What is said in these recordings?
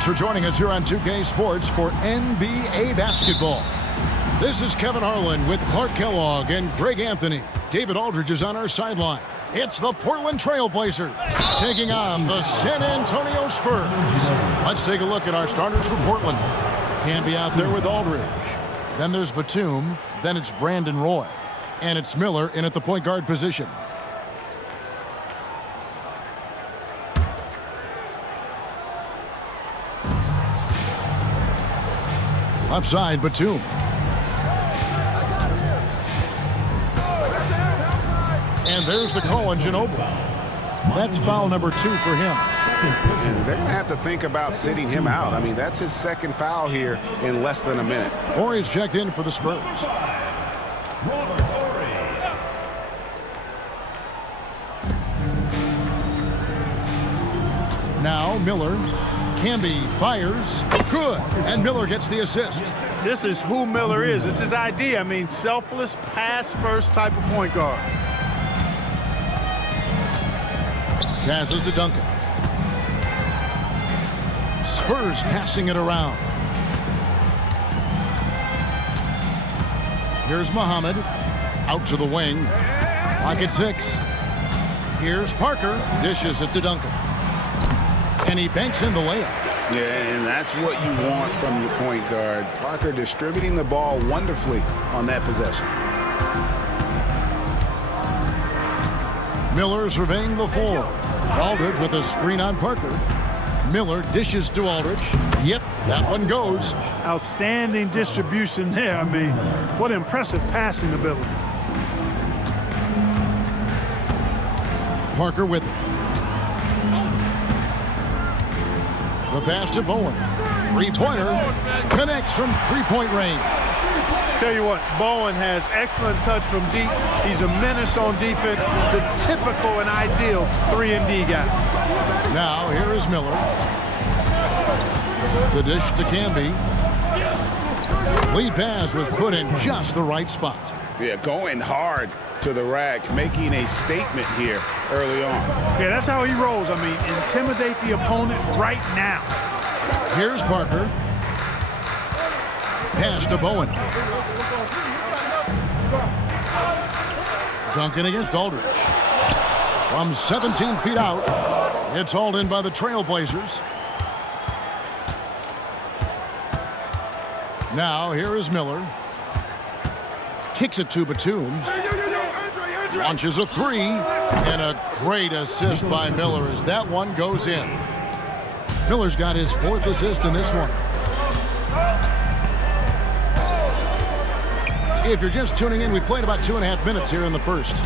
Thanks for joining us here on 2K Sports for NBA basketball. This is Kevin Harlan with Clark Kellogg and Greg Anthony. David Aldridge is on our sideline. It's the Portland Trailblazers taking on the San Antonio Spurs. Let's take a look at our starters for Portland. Camby out there with Aldridge. Then there's Batum. Then it's Brandon Roy. And it's Miller in at the point guard position. Left side, Batum. And there's the call on Ginobili. That's foul number 2 for him. And they're going to have to think about sitting him out. I mean, that's his second foul here in less than a minute. Horry's checked in for the Spurs. Now Miller. Camby fires. Good. And Miller gets the assist. This is who Miller is. It's his idea. I mean, selfless, pass-first type of point guard. Passes to Duncan. Spurs passing it around. Here's Muhammad. Out to the wing. Pocket 6. Here's Parker. Dishes it to Duncan. And he banks in the layup. Yeah, and that's what you want from your point guard. Parker distributing the ball wonderfully on that possession. Miller surveying the floor. Aldridge with a screen on Parker. Miller dishes to Aldridge. Yep, that one goes. Outstanding distribution there. I mean, what impressive passing ability. Parker with it. The pass to Bowen. Three-pointer. Connects from three-point range. Tell you what, Bowen has excellent touch from deep. He's a menace on defense. The typical and ideal 3-and-D guy. Now here is Miller. The dish to Camby. Lead pass was put in just the right spot. Yeah, going hard to the rack, making a statement here early on. Yeah, that's how he rolls. I mean, intimidate the opponent right now. Here's Parker. Pass to Bowen. Duncan against Aldridge. From 17 feet out, it's hauled in by the Trailblazers. Now here is Miller. Kicks it to Batum. Launches a three. And a great assist by Miller as that one goes in. Miller's got his 4th assist in this one. If you're just tuning in, we played about 2.5 minutes here in the first.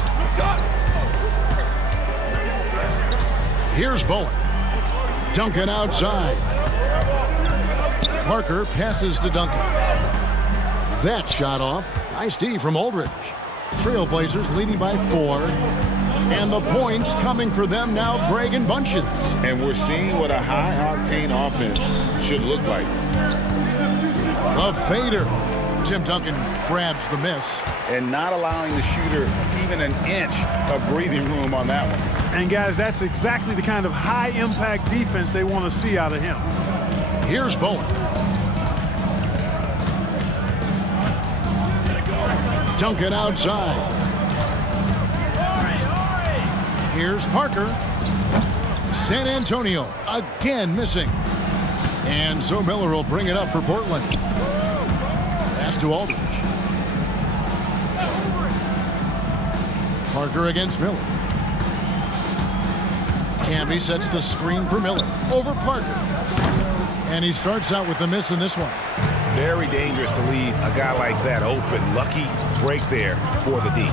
Here's Bowen. Duncan outside. Parker passes to Duncan. That shot off. Nice D from Aldridge. Trailblazers leading by 4. And the points coming for them now, Greg, in bunches. And we're seeing what a high-octane offense should look like. The fader. Tim Duncan grabs the miss. And not allowing the shooter even an inch of breathing room on that one. And, guys, that's exactly the kind of high-impact defense they want to see out of him. Here's Bowen. Duncan outside. Here's Parker. San Antonio again missing. And so Miller will bring it up for Portland. Pass to Aldridge. Parker against Miller. Camby sets the screen for Miller. Over Parker. And he starts out with the miss in this one. Very dangerous to leave a guy like that open. Lucky break there for the D.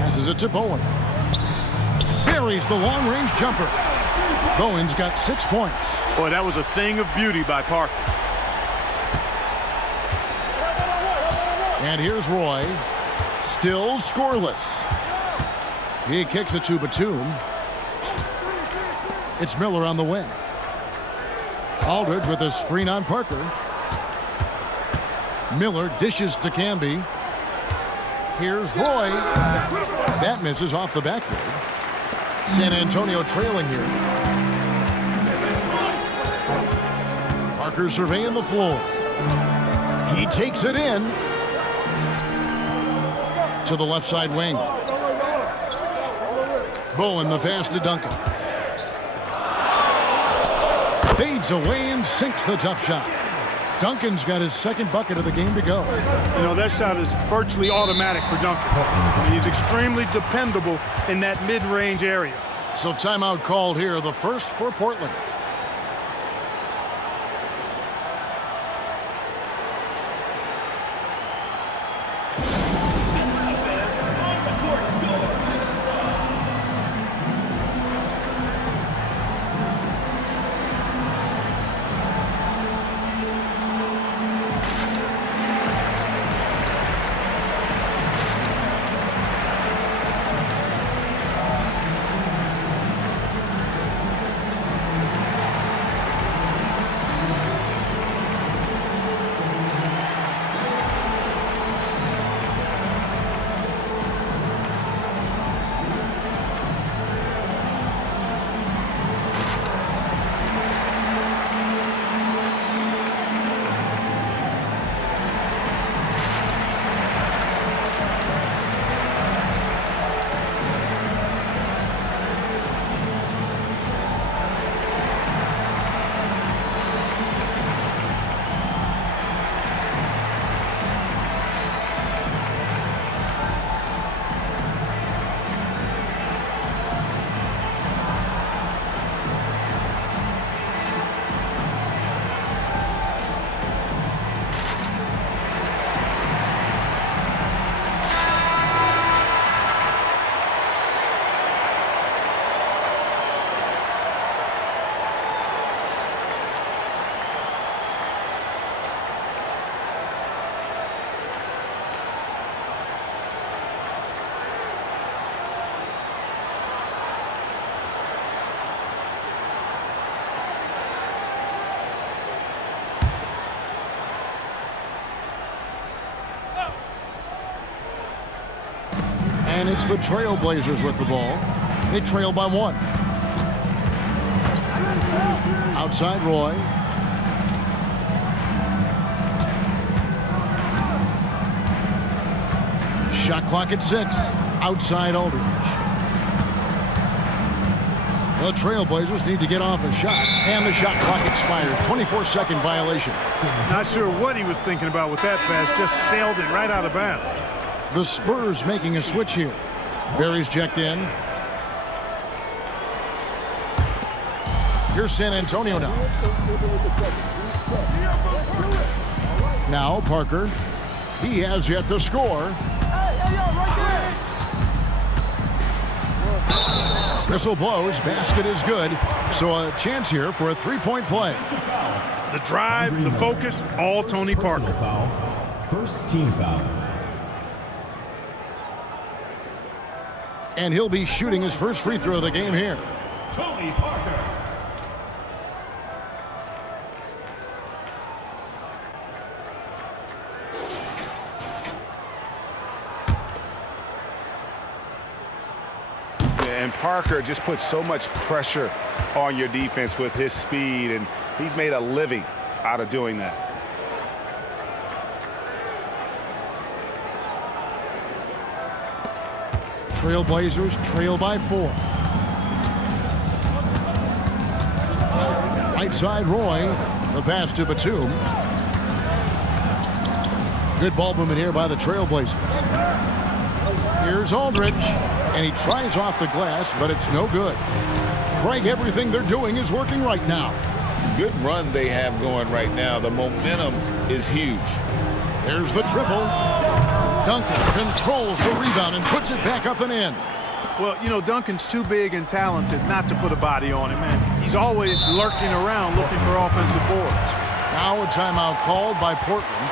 Passes it to Bowen. Buries the long-range jumper. Bowen's got 6 points. Boy, that was a thing of beauty by Parker. And here's Roy. Still scoreless. He kicks it to Batum. It's Miller on the wing. Aldridge with a screen on Parker. Miller dishes to Camby. Here's Roy. That misses off the backboard. San Antonio trailing here. Parker surveying the floor. He takes it in to the left side wing. Bowen, the pass to Duncan. Fades away and sinks the tough shot. Duncan's got his second bucket of the game to go. You know, that shot is virtually automatic for Duncan. I mean, he's extremely dependable in that mid-range area. So timeout called here, the first for Portland. And it's the Trailblazers with the ball. They trail by 1. Outside Roy. Shot clock at 6. Outside Aldridge. The Trailblazers need to get off a shot. And the shot clock expires. 24-second violation. Not sure what he was thinking about with that pass. Just sailed it right out of bounds. The Spurs making a switch here. Barry's checked in. Here's San Antonio now. Now Parker. He has yet to score. Whistle blows. Basket is good. So a chance here for a three-point play. The drive, the focus, all Tony Parker. First team foul. And he'll be shooting his first free throw of the game here. Tony Parker. And Parker just puts so much pressure on your defense with his speed, and he's made a living out of doing that. Trailblazers trail by 4. Right side Roy. The pass to Batum. Good ball movement here by the Trailblazers. Here's Aldridge. And he tries off the glass, but it's no good. Greg, everything they're doing is working right now. Good run they have going right now. The momentum is huge. There's the triple. Duncan controls the rebound and puts it back up and in. Well, you know, Duncan's too big and talented not to put a body on him, and he's always lurking around looking for offensive boards. Now a timeout called by Portland.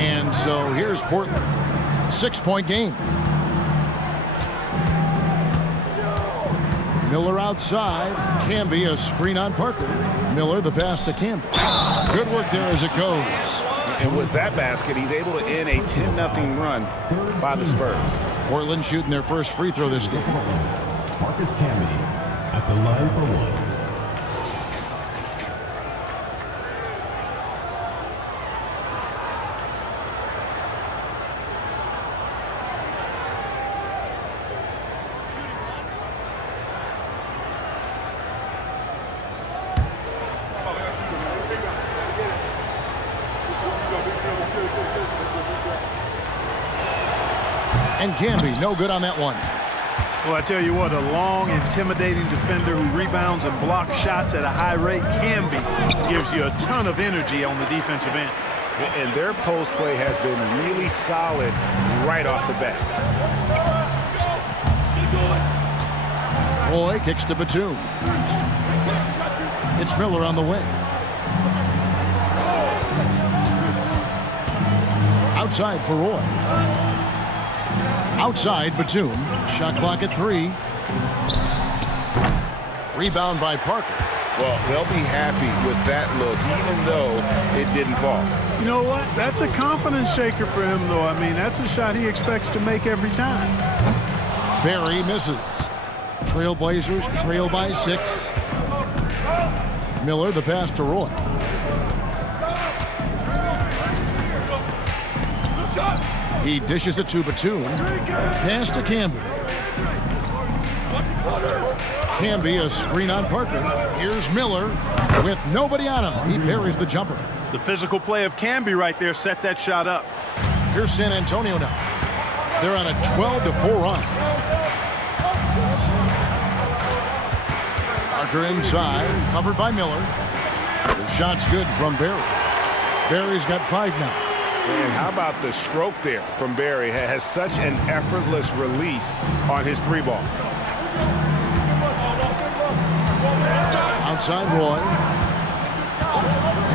And so here's Portland. 6-point game. Miller outside. Camby, a screen on Parker. Miller, the pass to Camby. Good work there as it goes. And with that basket, he's able to end a 10-0 run by the Spurs. Portland shooting their first free throw this game. Marcus Camby at the line for one. And Camby, no good on that one. Well, I tell you what, a long, intimidating defender who rebounds and blocks shots at a high rate, Camby, gives you a ton of energy on the defensive end. And their post play has been really solid right off the bat. Roy kicks to Batum. It's Miller on the wing. Outside for Roy. Outside, Batum. Shot clock at 3. Rebound by Parker. Well, they'll be happy with that look, even though it didn't fall. You know what? That's a confidence shaker for him, though. I mean, that's a shot he expects to make every time. Barry misses. Trailblazers trail by 6. Miller, the pass to Roy. He dishes it to Batum. Pass to Camby. Camby, a screen on Parker. Here's Miller with nobody on him. He buries the jumper. The physical play of Camby right there set that shot up. Here's San Antonio now. They're on a 12-4 run. Parker inside, covered by Miller. The shot's good from Barry. Barry's got 5 now. And how about the stroke there from Barry? Has such an effortless release on his 3-ball. Outside Roy.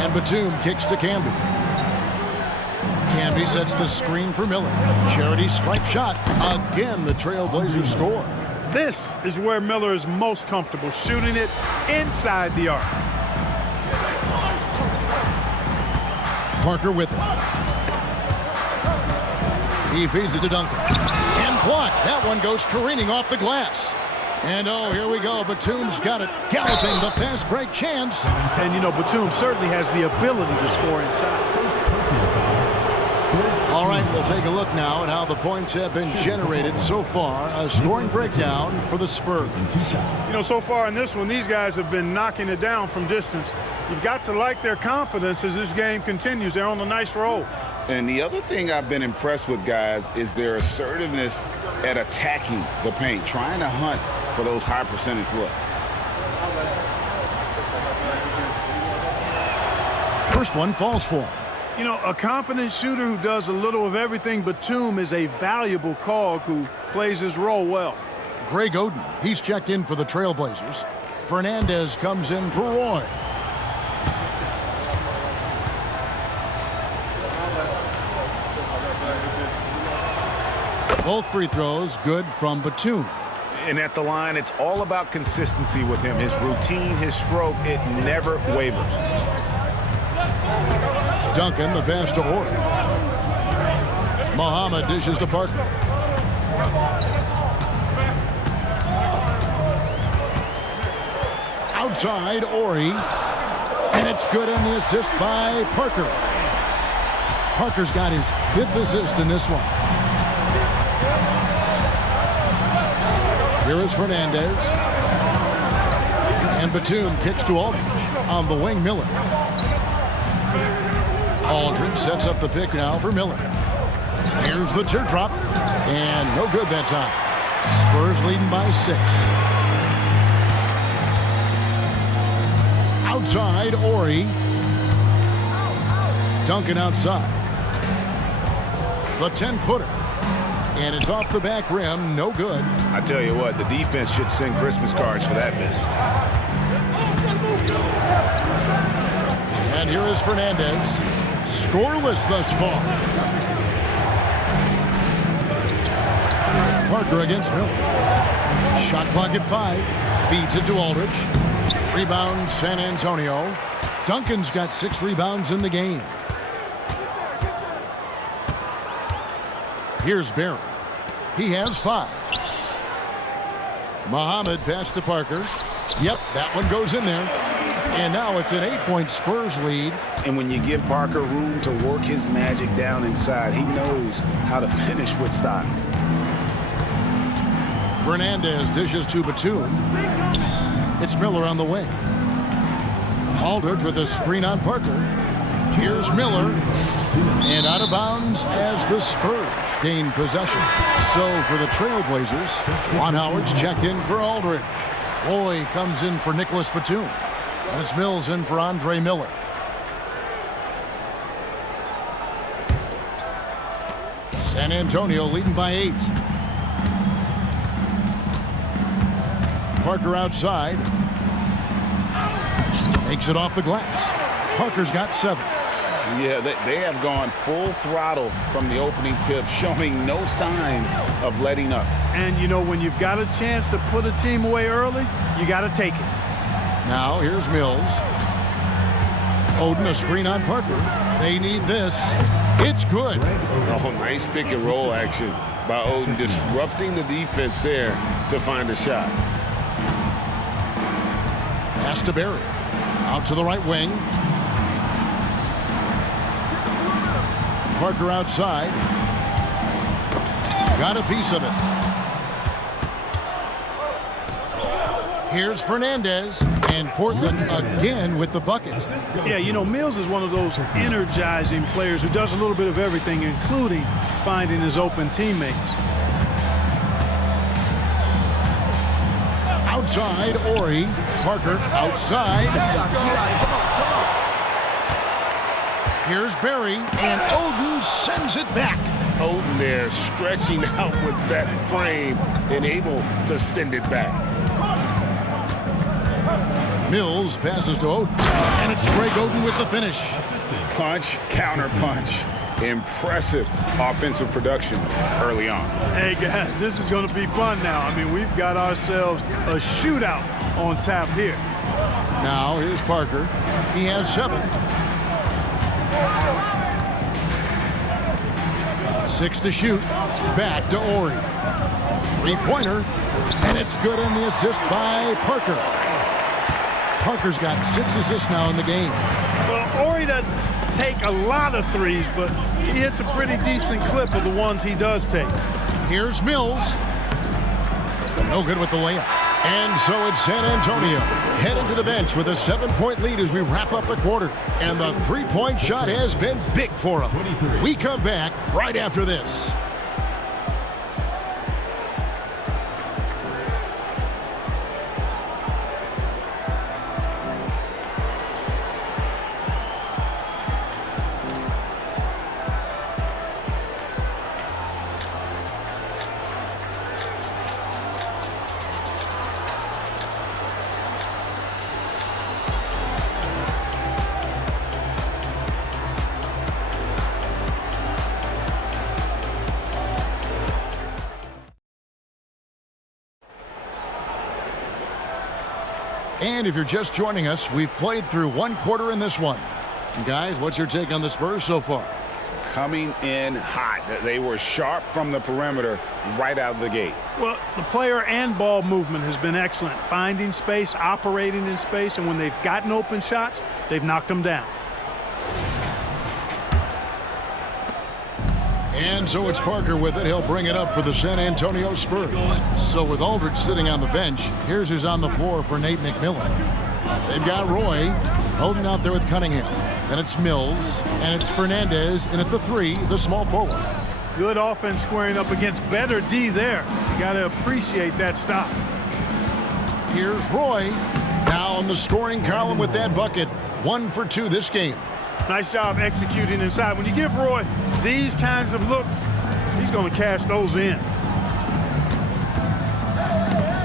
And Batum kicks to Camby. Camby sets the screen for Miller. Charity stripe shot. Again, the Trailblazers score. This is where Miller is most comfortable, shooting it inside the arc. Parker with it. He feeds it to Duncan. And blocked. That one goes careening off the glass. And oh, here we go. Batum's got it. Galloping the fast break chance. And, you know, Batum certainly has the ability to score inside. All right, we'll take a look now at how the points have been generated so far. A scoring breakdown for the Spurs. You know, so far in this one, these guys have been knocking it down from distance. You've got to like their confidence as this game continues. They're on a nice roll. And the other thing I've been impressed with, guys, is their assertiveness at attacking the paint, trying to hunt for those high percentage looks. First one falls for him. You know, a confident shooter who does a little of everything. Batum is a valuable cog who plays his role well. Greg Oden, he's checked in for the Trailblazers. Fernandez comes in for Roy. Both free throws good from Batum. And at the line, it's all about consistency with him. His routine, his stroke, it never wavers. Duncan, the pass to Ori. Muhammad dishes to Parker. Outside, Ori. And it's good on the assist by Parker. Parker's got his 5th assist in this one. Here is Fernandez. And Batum kicks to Aldridge. On the wing, Miller. Aldridge sets up the pick now for Miller. Here's the teardrop. And no good that time. Spurs leading by 6. Outside, Ori. Duncan outside. The 10-footer. And it's off the back rim. No good. I tell you what, the defense should send Christmas cards for that miss. And here is Fernandez. scoreless thus far. Parker against Miller. Shot clock at 5. Feeds it to Aldridge. Rebound San Antonio. Duncan's got 6 rebounds in the game. Here's Barry. He has 5. Muhammad pass to Parker. Yep, that one goes in there. And now it's an 8-point Spurs lead. And when you give Parker room to work his magic down inside, he knows how to finish with style. Fernandez dishes to Batum. It's Miller on the wing. Aldridge with a screen on Parker. Here's Miller. And out of bounds as the Spurs gain possession. So for the Trailblazers, Juan Howard's checked in for Aldridge. Roy comes in for Nicholas Batum. And it's Mills in for Andre Miller. San Antonio leading by 8. Parker outside. Makes it off the glass. Parker's got 7. Yeah, they have gone full throttle from the opening tip, showing no signs of letting up. And, you know, when you've got a chance to put a team away early, you got to take it. Now here's Mills. Oden a screen on Parker. They need this. It's good. Oh, nice pick and roll action by Oden, disrupting the defense there to find a shot. Pass to Barry. Out to the right wing. Parker outside. Got a piece of it. Here's Fernandez, and Portland again with the buckets. Yeah, you know, Mills is one of those energizing players who does a little bit of everything, including finding his open teammates. Outside, Ori. Parker outside. Here's Barry, and Oden sends it back. Oden there stretching out with that frame and able to send it back. Mills passes to Oden, and it's Greg Oden with the finish. Punch, counter punch. Impressive offensive production early on. Hey, guys, this is going to be fun now. I mean, we've got ourselves a shootout on tap here. Now, here's Parker. He has 7. 6 to shoot. Back to Ori. 3-pointer, and it's good on the assist by Parker. Parker's got 6 assists now in the game. Well, Ori doesn't take a lot of threes, but he hits a pretty decent clip of the ones he does take. Here's Mills. No good with the layup. And so it's San Antonio heading to the bench with a 7-point lead as we wrap up the quarter. And the 3-point shot has been big for them. 23. We come back right after this. And if you're just joining us, we've played through 1 quarter in this one. And guys, what's your take on the Spurs so far? Coming in hot. They were sharp from the perimeter right out of the gate. Well, the player and ball movement has been excellent. Finding space, operating in space, and when they've gotten open shots, they've knocked them down. And so it's Parker with it. He'll bring it up for the San Antonio Spurs. So with Aldridge sitting on the bench, here's who's on the floor for Nate McMillan. They've got Roy holding out there with Cunningham. Then it's Mills, and it's Fernandez, and at the 3, the small forward. Good offense squaring up against better D there. You got to appreciate that stop. Here's Roy, now on the scoring column with that bucket. 1 for 2 this game. Nice job executing inside. When you give Roy these kinds of looks, he's going to cash those in.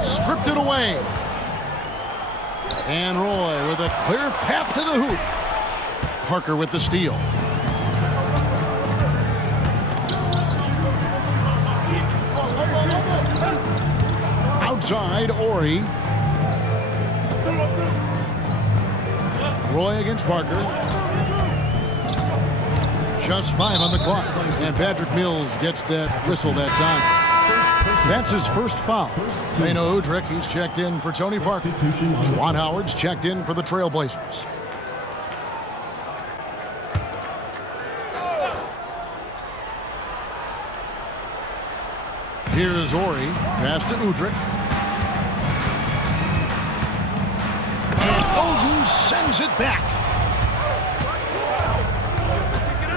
Stripped it away. And Roy with a clear path to the hoop. Parker with the steal. outside, Ori. Roy against Parker. Just 5 on the clock. And Patrick Mills gets that whistle that time. That's his first foul. Beno Udrih, he's checked in for Tony Parker. Juwan Howard's checked in for the Trailblazers. Here's Ori. Pass to Udrih. And Oden sends it back.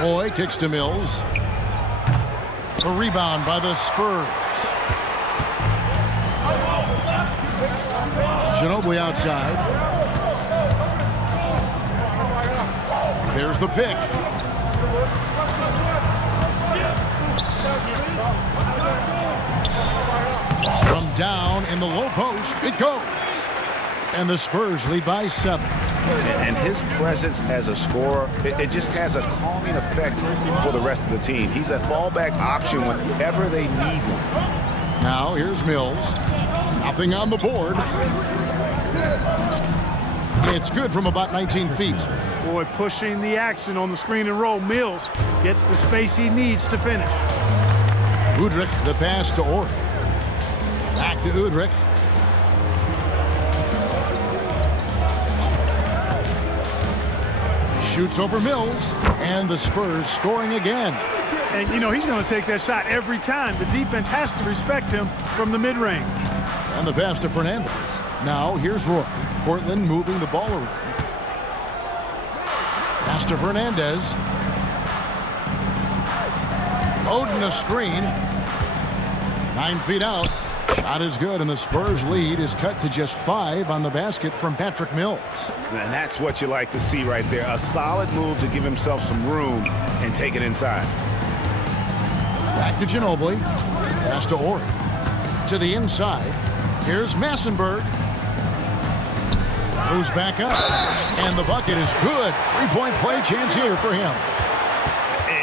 Roy kicks to Mills. A rebound by the Spurs. Ginobili outside. There's the pick. From down in the low post, it goes. And the Spurs lead by 7. And his presence as a scorer, it just has a calming effect for the rest of the team. He's a fallback option whenever they need one. Now here's Mills. Nothing on the board. It's good from about 19 feet. Boy, pushing the action on the screen and roll. Mills gets the space he needs to finish. Udrih, the pass to Ori. Back to Udrih. Shoots over Mills, and the Spurs scoring again. And, you know, he's going to take that shot every time. The defense has to respect him from the mid-range. And the pass to Fernandez. Now, here's Roy. Portland moving the ball around. Pass to Fernandez. Oden a screen. 9 feet out. Shot is good, and the Spurs lead is cut to just 5 on the basket from Patrick Mills. And that's what you like to see right there. A solid move to give himself some room and take it inside. Back to Ginobili. Pass to Ori. To the inside. Here's Massenberg. Moves back up. And the bucket is good. 3-point play chance here for him.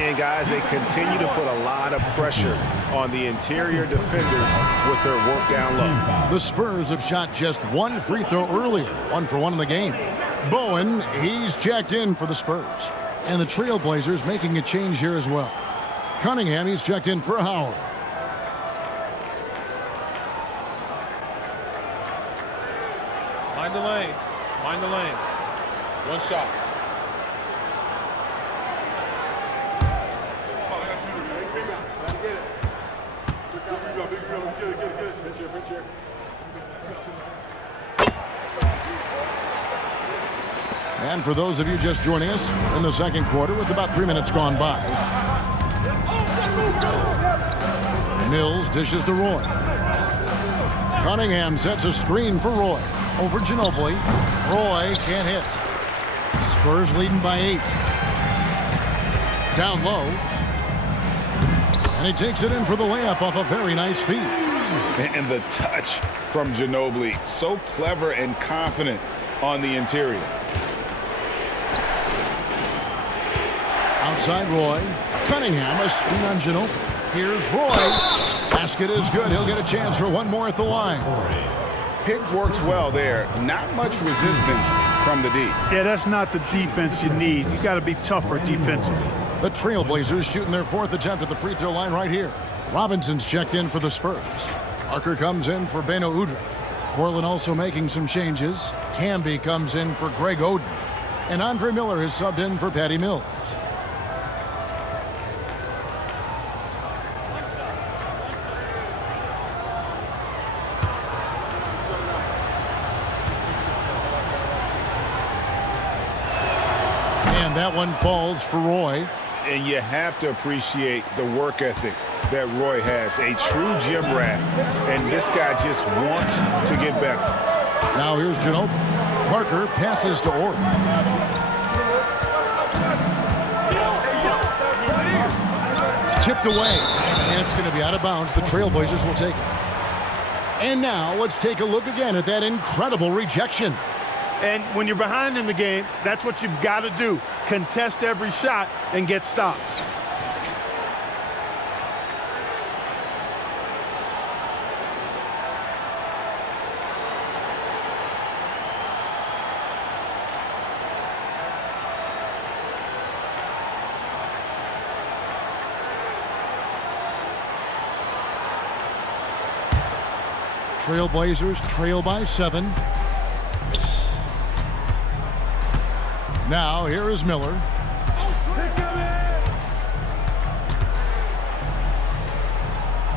And, guys, they continue to put a lot of pressure on the interior defenders with their work down low. The Spurs have shot just 1 free throw earlier. 1 for 1 in the game. Bowen, he's checked in for the Spurs. And the Trailblazers making a change here as well. Cunningham, he's checked in for Howard. Mind the lanes. Mind the lanes. One shot. And for those of you just joining us, we're in the second quarter with about 3 minutes gone by. Mills dishes to Roy. Cunningham sets a screen for Roy. Over Ginobili. Roy can't hit. Spurs leading by 8. Down low. And he takes it in for the layup off a very nice feed. And the touch from Ginobili. So clever and confident on the interior. Outside Roy. Cunningham, a screen on Ginobili. Here's Roy. Basket is good. He'll get a chance for one more at the line. Pick works well there. Not much resistance from the D. Yeah, that's not the defense you need. You got to be tougher defensively. The Trailblazers shooting their 4th attempt at the free throw line right here. Robinson's checked in for the Spurs. Parker comes in for Beno Udrih. Portland also making some changes. Camby comes in for Greg Oden. And Andre Miller is subbed in for Patty Mills. And that one falls for Roy. And you have to appreciate the work ethic that Roy has. A true gym rat. And this guy just wants to get better. Now here's Ginobili. Parker passes to Ori. Tipped away. And it's going to be out of bounds. The Trailblazers will take it. And now let's take a look again at that incredible rejection. And when you're behind in the game, that's what you've got to do. Contest every shot and get stops. Trailblazers trail by 7. Now here is Miller.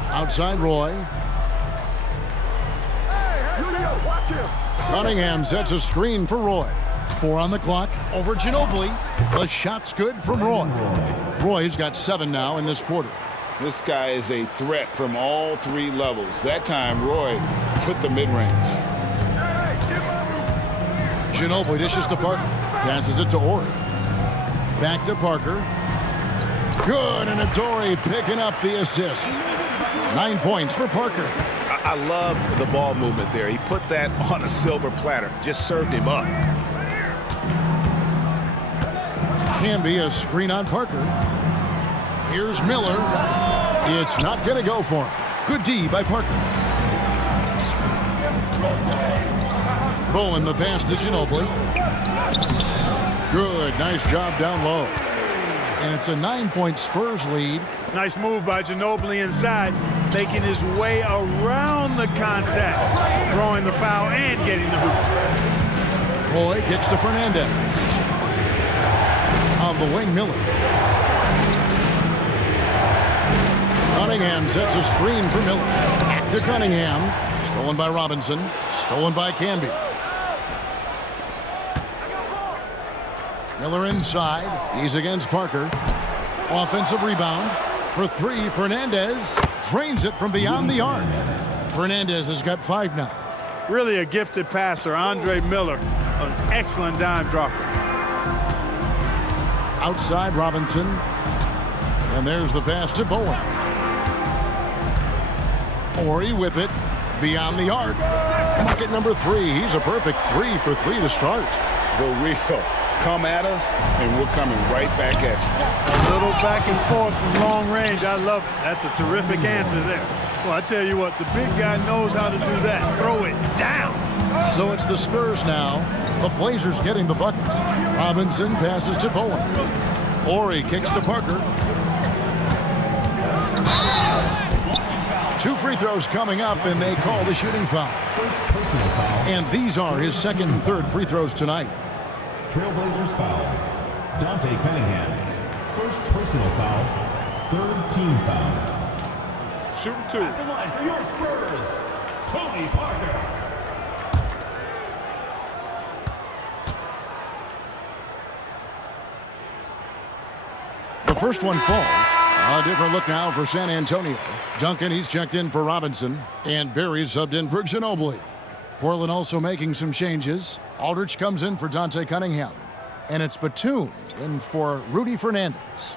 Outside Roy. Cunningham sets a screen for Roy. 4 on the clock over Ginobili. The shot's good from Roy. Roy's got 7 now in this quarter. This guy is a threat from all 3 levels. That time, Roy put the mid-range. Ginobili dishes to Parker. Passes it to Ori. Back to Parker. Good, and Adore picking up the assist. 9 points for Parker. I love the ball movement there. He put that on a silver platter. Just served him up. Can be a screen on Parker. Here's Miller. It's not going to go for him. Good D by Parker. Bowen the pass to Ginobili. Good, nice job down low. And it's a 9-point Spurs lead. Nice move by Ginobili inside, making his way around the contact, throwing the foul and getting the hoop. Roy kicks to Fernandez. On the wing, Miller. Cunningham sets a screen for Miller. Back to Cunningham. Stolen by Robinson. Stolen by Canby. Miller inside. He's against Parker. Offensive rebound. For 3, Fernandez drains it from beyond the arc. Fernandez has got 5 now. Really a gifted passer, Andre Miller. An excellent dime dropper. Outside Robinson. And there's the pass to Bowen. Ori with it. Beyond the arc. Bucket number 3. He's a perfect 3 for 3 to start. The real. Come at us, and we're coming right back at you. A little back and forth from long range. I love it. That's a terrific answer there. Well, I tell you what, the big guy knows how to do that. Throw it down. So it's the Spurs now. The Blazers getting the bucket. Robinson passes to Bowen. Ori kicks to Parker. 2 free throws coming up, and they call the shooting foul. And these are his 2nd and 3rd free throws tonight. Trailblazers foul. Dante Cunningham. First personal foul. 3rd team foul. Shooting 2. At the line for your Spurs, Tony Parker. The first one falls. A different look now for San Antonio. Duncan, he's checked in for Robinson. And Barry's subbed in for Ginobili. Portland also making some changes. Aldridge comes in for Dante Cunningham. And it's Batum in for Rudy Fernandez.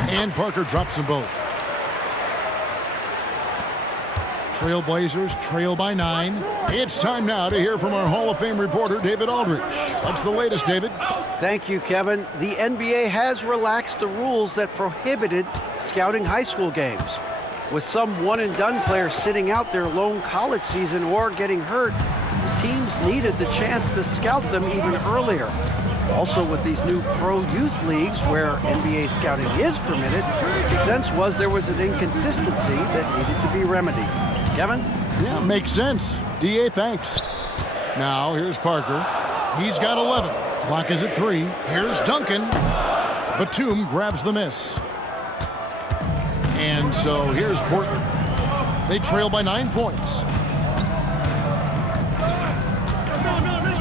And Parker drops them both. Trailblazers trail by 9. It's time now to hear from our Hall of Fame reporter, David Aldridge. What's the latest, David? Thank you, Kevin. The NBA has relaxed the rules that prohibited scouting high school games. With some one-and-done players sitting out their lone college season or getting hurt, the teams needed the chance to scout them even earlier. Also, with these new pro youth leagues where NBA scouting is permitted, the sense was there was an inconsistency that needed to be remedied. Kevin? Yeah, makes sense. DA, thanks. Now, here's Parker. He's got 11. Clock is at 3. Here's Duncan. Batum grabs the miss. And so here's Portland. They trail by 9 points.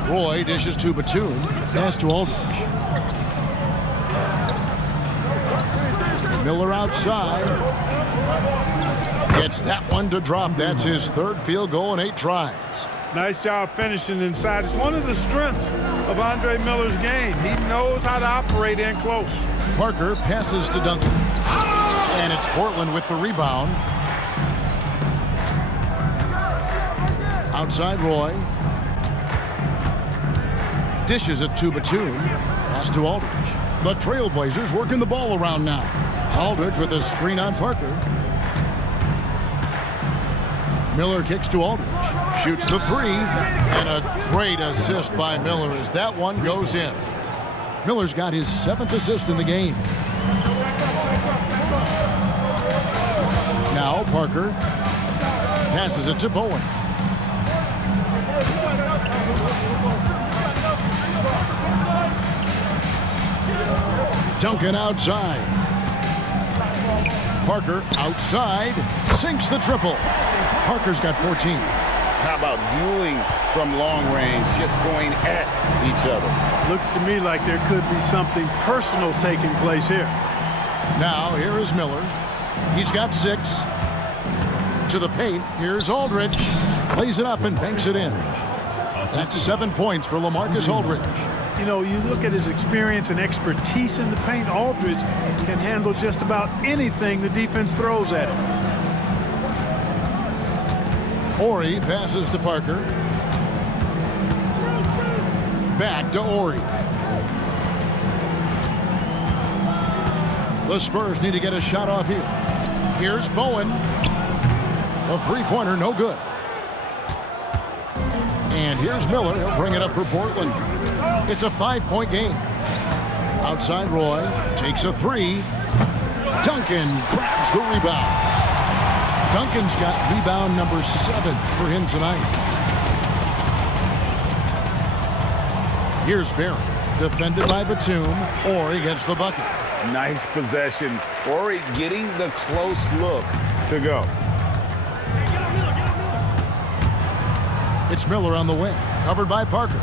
Roy dishes to Batum. Pass to Aldridge. Miller outside. Gets that one to drop. That's his 3rd field goal in 8 tries. Nice job finishing inside. It's one of the strengths of Andre Miller's game. He knows how to operate in close. Parker passes to Duncan. And it's Portland with the rebound. Outside Roy. Dishes it to Batum. Pass to Aldridge. The Trailblazers working the ball around now. Aldridge with a screen on Parker. Miller kicks to Aldridge. Shoots the 3. And a great assist by Miller as that one goes in. Miller's got his 7th assist in the game. Now Parker passes it to Bowen. Duncan outside. Parker outside, sinks the triple. Parker's got 14. How about dueling from long range, just going at each other? Looks to me like there could be something personal taking place here. Now here is Miller. He's got 6. To the paint, here's Aldridge. Plays it up and banks it in. That's 7 points for LaMarcus Aldridge. You know, you look at his experience and expertise in the paint, Aldridge can handle just about anything the defense throws at him. Ori passes to Parker. Back to Ori. The Spurs need to get a shot off here. Here's Bowen. A three-pointer, no good. And here's Miller. He'll bring it up for Portland. It's a 5-point game. Outside Roy takes a 3. Duncan grabs the rebound. Duncan's got rebound number 7 for him tonight. Here's Barry, defended by Batum. Ori gets the bucket. Nice possession. Ori getting the close look to go. It's Miller on the wing, covered by Parker.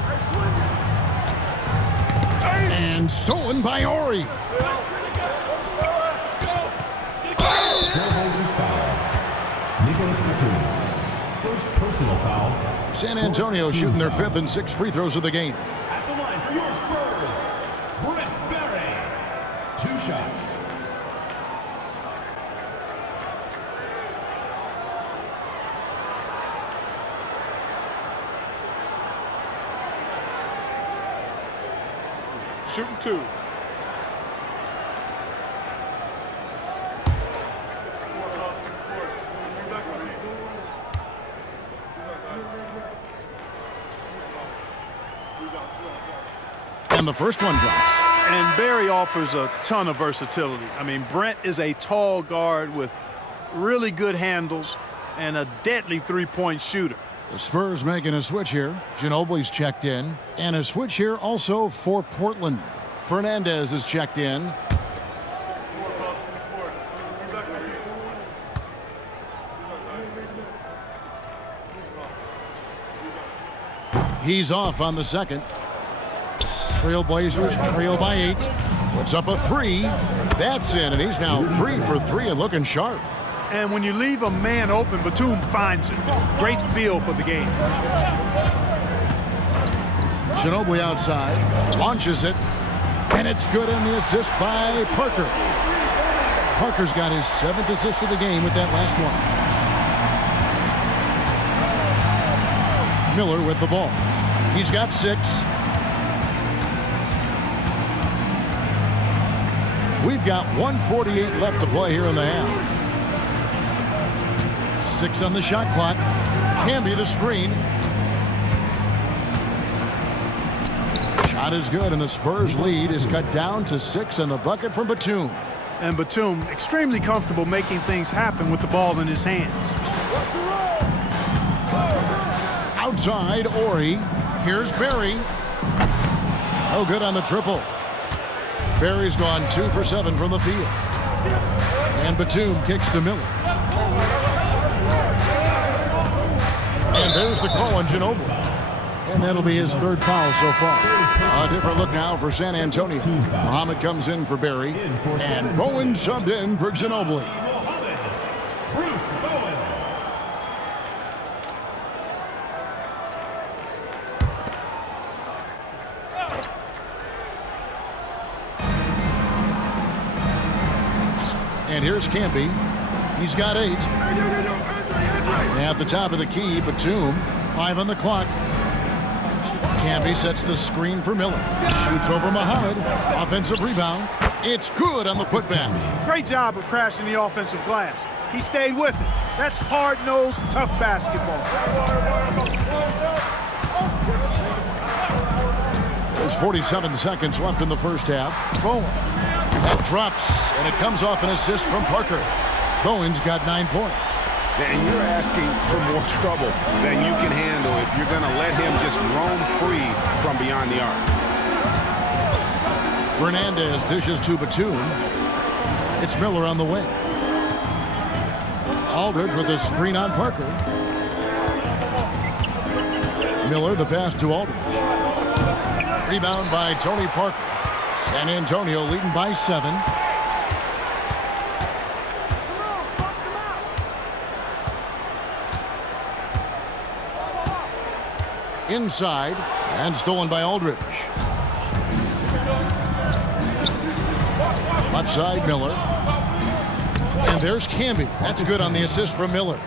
And stolen by Ori. Trailblazers foul. Nicholas Batum. First personal foul. San Antonio shooting their 5th and 6th free throws of the game. At the line for your Spurs, Brent Berry. 2 shots. Shooting 2. And the first one drops. And Barry offers a ton of versatility. I mean, Brent is a tall guard with really good handles and a deadly three-point shooter. The Spurs making a switch here. Ginobili's checked in. And a switch here also for Portland. Fernandez is checked in. He's off on the second. Trailblazers trail by 8. Puts up a 3. That's in, and he's now 3 for 3 and looking sharp. And when you leave a man open, Batum finds it. Great feel for the game. Ginobili outside, launches it, and it's good in the assist by Parker. Parker's got his 7th assist of the game with that last one. Miller with the ball. He's got 6. We've got 1:48 left to play here in the half. 6 on the shot clock. Camby the screen. Shot is good, and the Spurs lead is cut down to 6 on the bucket from Batum. And Batum extremely comfortable making things happen with the ball in his hands. Outside, Ori. Here's Barry. Oh, good on the triple. Barry's gone 2 for 7 from the field. And Batum kicks to Miller. And there's the call on Ginobili. And that'll be his 3rd foul so far. A different look now for San Antonio. Muhammad comes in for Barry. And Bowen subbed in for Ginobili. Bruce Bowen. And here's Camby. He's got 8. At the top of the key, Batum. 5 on the clock. Camby sets the screen for Miller. Shoots over Muhammad. Offensive rebound. It's good on the putback. Great job of crashing the offensive glass. He stayed with it. That's hard-nosed, tough basketball. There's 47 seconds left in the first half. Bowen. That drops, and it comes off an assist from Parker. Bowen's got 9 points. And you're asking for more trouble than you can handle if you're going to let him just roam free from beyond the arc. Fernandez dishes to Batum. It's Miller on the wing. Aldridge with a screen on Parker. Miller, the pass to Aldridge. Rebound by Tony Parker. San Antonio leading by 7. Inside, and stolen by Aldridge. Left side, Miller. And there's Camby. That's good on the assist from Miller.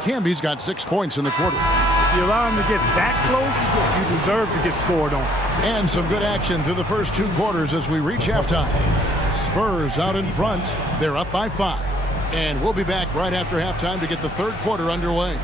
Camby's got 6 points in the quarter. If you allow him to get that close, you deserve to get scored on. And some good action through the first 2 quarters as we reach halftime. Spurs out in front. They're up by 5. And we'll be back right after halftime to get the third quarter underway.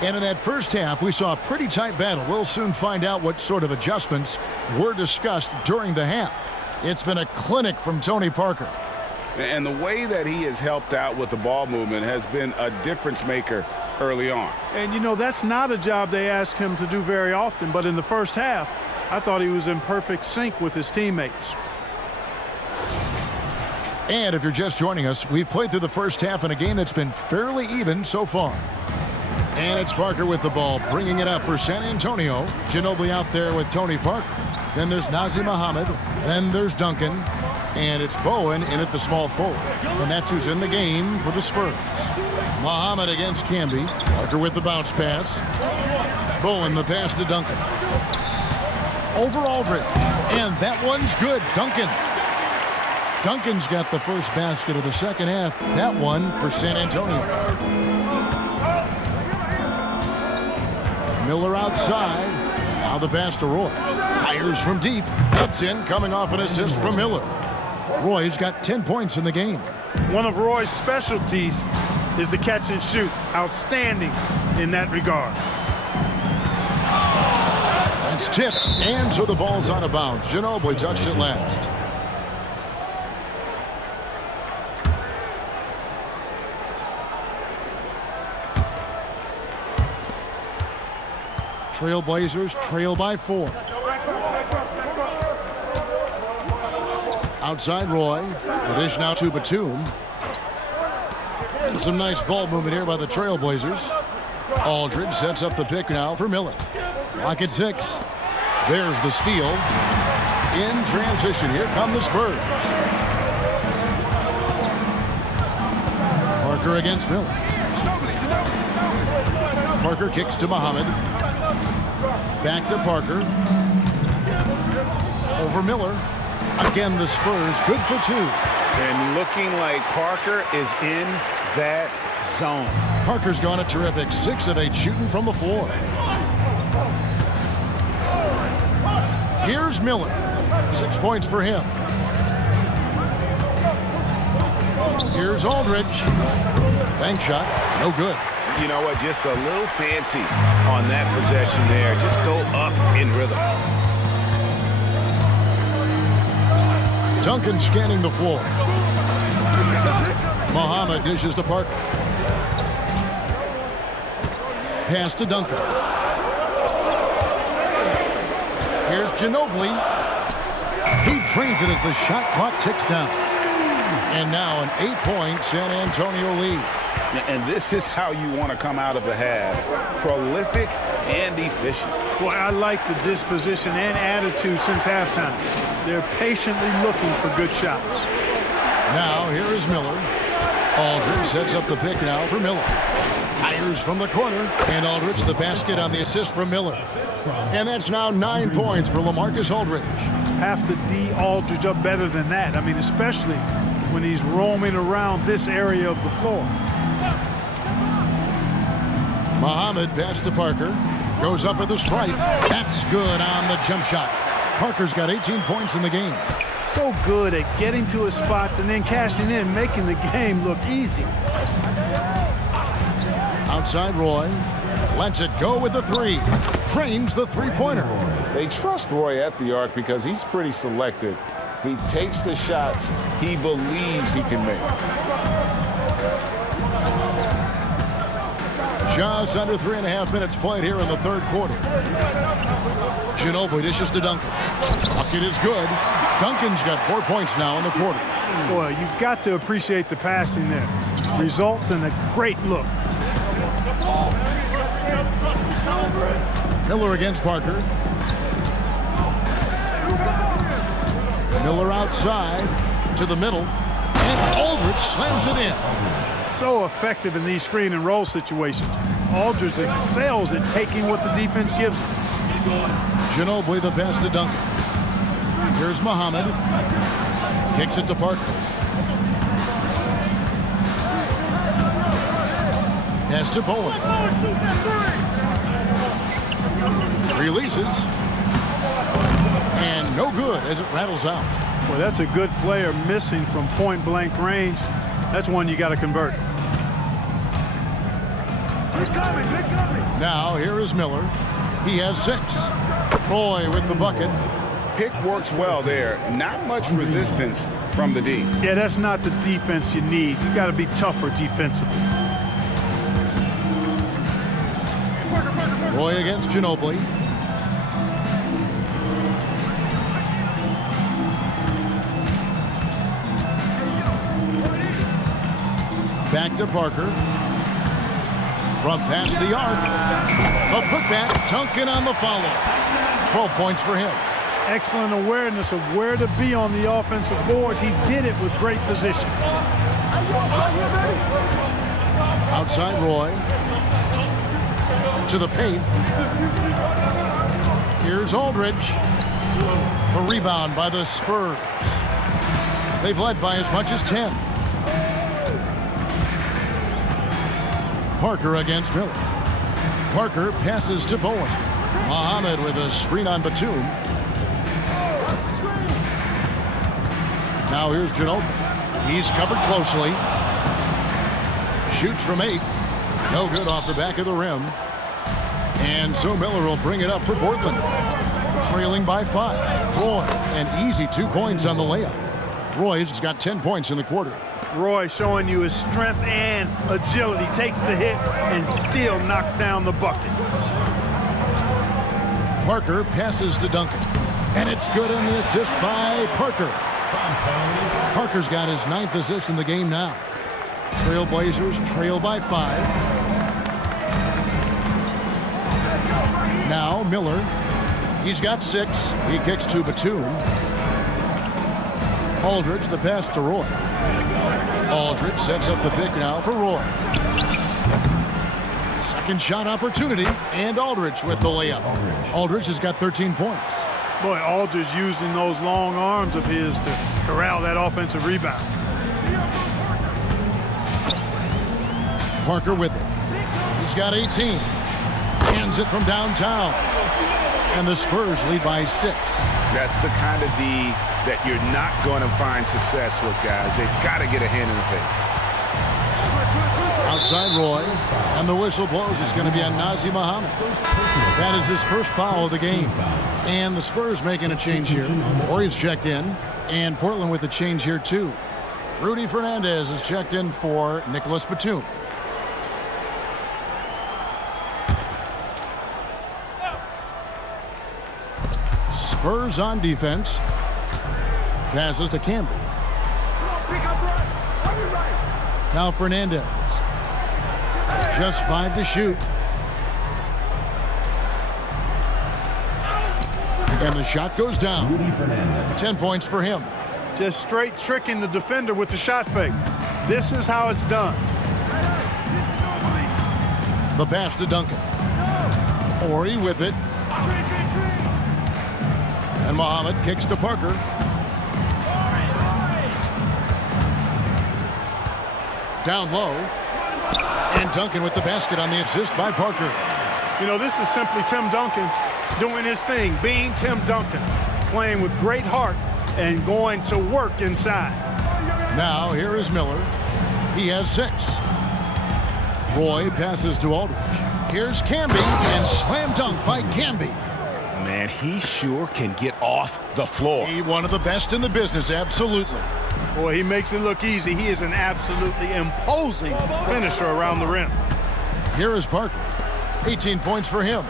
And in that first half, we saw a pretty tight battle. We'll soon find out what sort of adjustments were discussed during the half. It's been a clinic from Tony Parker. And the way that he has helped out with the ball movement has been a difference maker early on. And, you know, that's not a job they ask him to do very often. But in the first half, I thought he was in perfect sync with his teammates. And if you're just joining us, we've played through the first half in a game that's been fairly even so far. And it's Parker with the ball, bringing it up for San Antonio. Ginobili out there with Tony Parker. Then there's Nazr Mohammed. Then there's Duncan. And it's Bowen in at the small forward. And that's who's in the game for the Spurs. Mohammed against Camby. Parker with the bounce pass. Bowen the pass to Duncan. Over Aldridge. And that one's good. Duncan's got the first basket of the second half. That one for San Antonio. Miller outside. Now the pass to Roy. Fires from deep. That's in, coming off an assist from Miller. Roy's got 10 points in the game. One of Roy's specialties is the catch and shoot. Outstanding in that regard. That's tipped, and so the ball's out of bounds. Ginobili touched it last. Trailblazers trail by 4. Outside Roy. The dish now to Batum. And some nice ball movement here by the Trailblazers. Aldridge sets up the pick now for Miller. Clock at 6. There's the steal. In transition, here come the Spurs. Parker against Miller. Parker kicks to Mohammed. Back to Parker. Over Miller. Again, the Spurs good for 2. And looking like Parker is in that zone. Parker's gone a terrific 6 of 8 shooting from the floor. Here's Miller. 6 points for him. Here's Aldridge. Bank shot. No good. You know what? Just a little fancy on that possession there. Just go up in rhythm. Duncan scanning the floor. Mohammed dishes to Parker. Pass to Duncan. Here's Ginobili. He drains it as the shot clock ticks down. And now an 8-point San Antonio lead. And this is how you want to come out of the half. Prolific and efficient. Boy, I like the disposition and attitude since halftime. They're patiently looking for good shots. Now here is Miller. Aldridge sets up the pick now for Miller. Fires from the corner, and Aldridge the basket on the assist from Miller. And that's now 9 points for LaMarcus Aldridge. Have to D Aldridge up better than that. I mean, especially when he's roaming around this area of the floor. Muhammad pass to Parker. Goes up with a strike. That's good on the jump shot. Parker's got 18 points in the game. So good at getting to his spots and then cashing in, making the game look easy. Outside Roy. Lets it go with the three. Trains the three-pointer. They trust Roy at the arc because he's pretty selective. He takes the shots he believes he can make. Just under 3.5 minutes played here in the third quarter. Ginobili dishes to Duncan. Bucket is good. Duncan's got 4 points now in the quarter. Boy, you've got to appreciate the passing there. Results in a great look. Miller against Parker. Miller outside to the middle. And Aldridge slams it in. So effective in these screen and roll situations. Aldridge excels at taking what the defense gives him. Ginobili the pass to Duncan. Here's Muhammad. Kicks it to Parker. Pass to Bowen. Releases. And no good as it rattles out. Well, that's a good player missing from point-blank range. That's one you got to convert. Now here is Miller. He has 6. Roy with the bucket. Pick works well there. Not much resistance from the D. Yeah, that's not the defense you need. You got to be tougher defensively. Roy against Ginobili. Back to Parker. From past the arc. A putback. Duncan on the follow. 12 points for him. Excellent awareness of where to be on the offensive boards. He did it with great position. Outside Roy. To the paint. Here's Aldridge. A rebound by the Spurs. They've led by as much as 10. Parker against Miller. Parker passes to Bowen. Muhammad with a screen on Batum. Now here's Ginobili. He's covered closely. Shoots from 8. No good off the back of the rim. And so Miller will bring it up for Portland. Trailing by 5. Roy, an easy 2 points on the layup. Roy's got 10 points in the quarter. Roy showing you his strength and agility. Takes the hit and still knocks down the bucket. Parker passes to Duncan. And it's good on the assist by Parker. Parker's got his 9th assist in the game now. Trailblazers trail by 5. Now Miller. He's got 6. He kicks to Batum. Aldridge the pass to Roy. Aldridge sets up the pick now for Roy. Second shot opportunity, and Aldridge with the layup. Aldridge has got 13 points. Boy, Aldridge using those long arms of his to corral that offensive rebound. Parker with it. He's got 18. Hands it from downtown. And the Spurs lead by 6. That's the kind of D that you're not going to find success with, guys. They've got to get a hand in the face. Outside Roy, and the whistle blows. It's going to be on Nazr Muhammad. That is his first foul of the game. And the Spurs making a change here. Horry's checked in, and Portland with a change here too. Rudy Fernandez is checked in for Nicholas Batum. Spurs on defense. Passes to Campbell. Now Fernandez. Just 5 to shoot. And the shot goes down. 10 points for him. Just straight tricking the defender with the shot fake. This is how it's done. The pass to Duncan. Ori with it. And Muhammad kicks to Parker. Down low. And Duncan with the basket on the assist by Parker. You know, this is simply Tim Duncan doing his thing, being Tim Duncan, playing with great heart and going to work inside. Now here is Miller. He has 6. Roy passes to Aldridge. Here's Camby, and slam dunk by Camby. Man, he sure can get off the floor. He one of the best in the business, absolutely. Boy, he makes it look easy. He is an absolutely imposing finisher around the rim. Here is Parker. 18 points for him.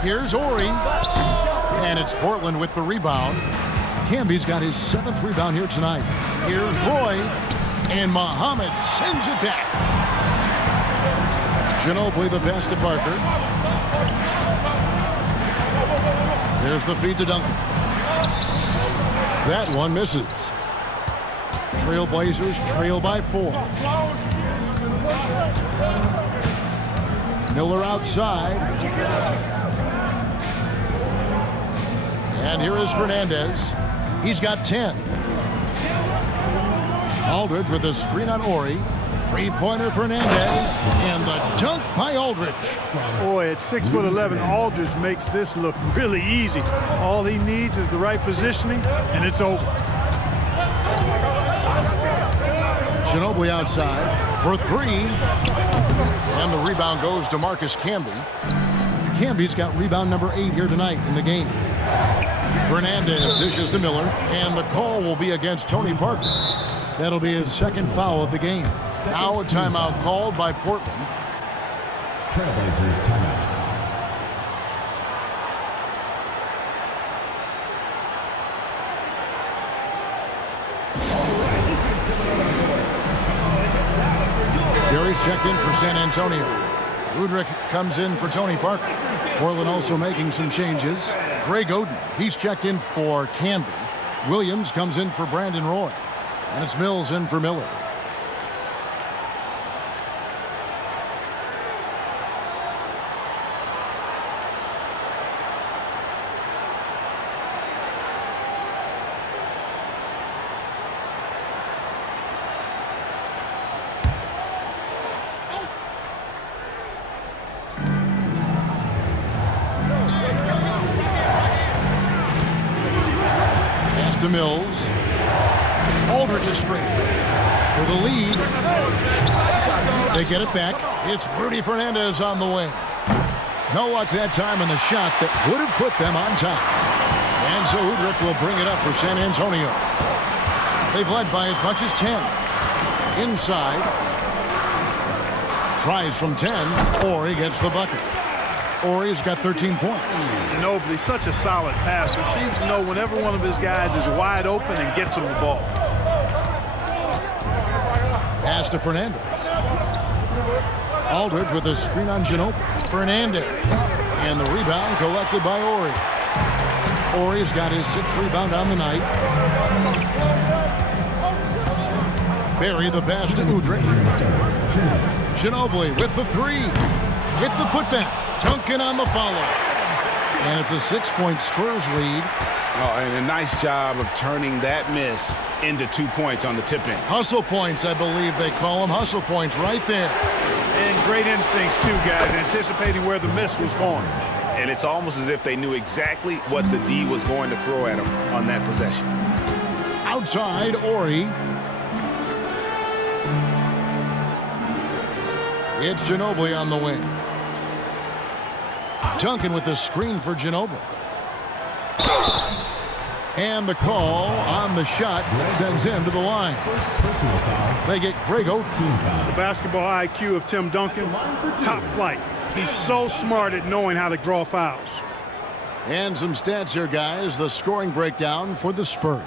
Here's Ori. And it's Portland with the rebound. Camby's got his 7th rebound here tonight. Here's Roy. And Muhammad sends it back. Ginobili the pass to Parker. There's the feed to Duncan. That one misses. Trailblazers trail by 4. Miller outside. And here is Fernandez. He's got 10. Aldridge with a screen on Ori. Three-pointer Fernandez. And the dunk by Aldridge. Boy, at 6'11", Aldridge makes this look really easy. All he needs is the right positioning, and it's over. Ginobili outside for 3. And the rebound goes to Marcus Camby. Camby's got rebound number 8 here tonight in the game. Fernandez dishes to Miller, and the call will be against Tony Parker. That'll be his 2nd foul of the game. Now a timeout called by Portland. Trailblazers timeout. Gary's checked in for San Antonio. Udrich comes in for Tony Parker. Portland also making some changes. Greg Oden, he's checked in for Camby. Williams comes in for Brandon Roy. And it's Mills in for Miller. Pass to Mills. Aldridge is straight for the lead. They get it back. It's Rudy Fernandez on the wing. No luck that time in the shot that would have put them on top. And so Udrich will bring it up for San Antonio. They've led by as much as 10. Inside. Tries from 10. Ori gets the bucket. Ori's got 13 points. Ginobili, such a solid passer. Seems to know whenever one of his guys is wide open and gets him the ball. Pass to Fernandez. Aldridge with a screen on Ginobili. Fernandez. And the rebound collected by Ori. Ori's got his 6th rebound on the night. Barry the pass to Udrich. Ginobili with the 3. With the putback. Duncan on the follow. And it's a 6-point Spurs lead. Oh, and a nice job of turning that miss into 2 points on the tip-in. Hustle points, I believe they call them. Hustle points right there. And great instincts, too, guys, anticipating where the miss was going. And it's almost as if they knew exactly what the D was going to throw at him on that possession. Outside, Ori. It's Ginobili on the wing. Duncan with the screen for Ginobili. And the call on the shot that sends him to the line. They get Greg Oden. The basketball IQ of Tim Duncan, top flight. He's so smart at knowing how to draw fouls. And some stats here, guys. The scoring breakdown for the Spurs.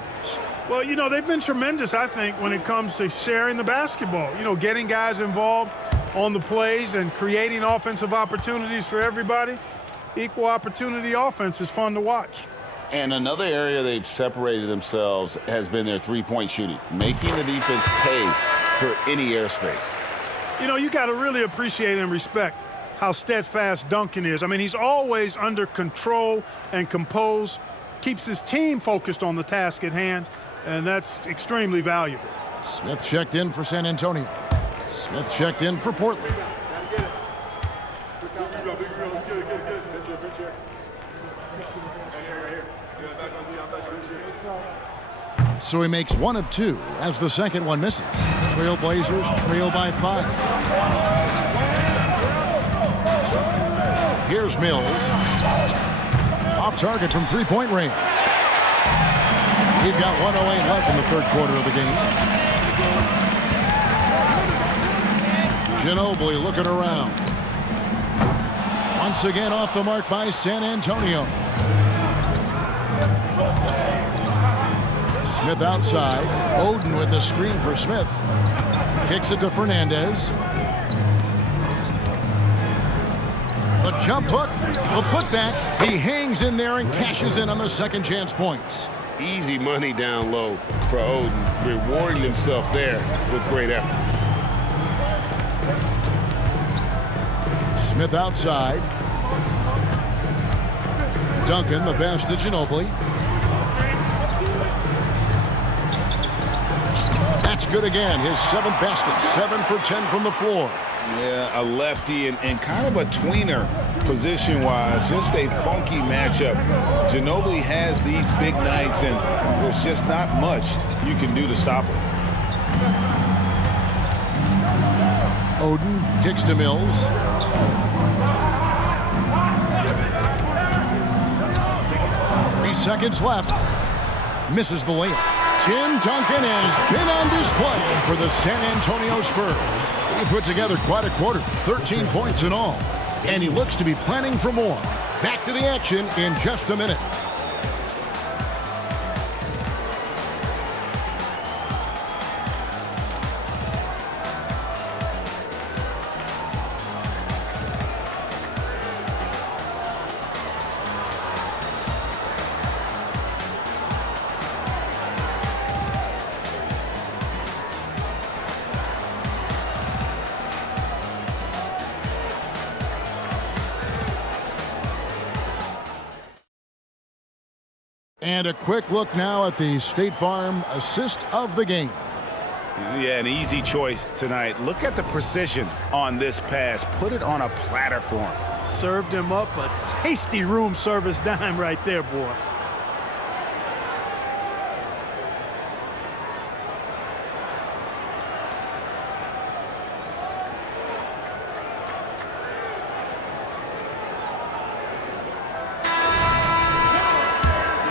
Well, you know, they've been tremendous, I think, when it comes to sharing the basketball. You know, getting guys involved on the plays and creating offensive opportunities for everybody. Equal opportunity offense is fun to watch. And another area they've separated themselves has been their three-point shooting, making the defense pay for any airspace. You know, you got to really appreciate and respect how steadfast Duncan is. I mean, he's always under control and composed, keeps his team focused on the task at hand, and that's extremely valuable. Smith checked in for San Antonio. Smith checked in for Portland. So he makes 1 of 2 as the second one misses. Trailblazers trail by 5. Here's Mills. Off target from three-point range. We've got 1:08 left in the third quarter of the game. Ginobili looking around. Once again off the mark by San Antonio. Smith outside. Oden with the screen for Smith. Kicks it to Fernandez. The jump hook, the putback. He hangs in there and cashes in on the second chance points. Easy money down low for Oden, rewarding himself there with great effort. Smith outside. Duncan, the pass to Ginobili. That's good again. His 7th basket, 7 for 10 from the floor. Yeah, a lefty and kind of a tweener position-wise. Just a funky matchup. Ginobili has these big nights, and there's just not much you can do to stop him. Oden kicks to Mills. Three seconds left. Misses the layup. Tim Duncan has been on display for the San Antonio Spurs. He put together quite a quarter, 13 points in all. And he looks to be planning for more. Back to the action in just a minute. And a quick look now at the State Farm assist of the game. Yeah, an easy choice tonight. Look at the precision on this pass. Put it on a platter for him. Served him up a tasty room service dime right there, boy.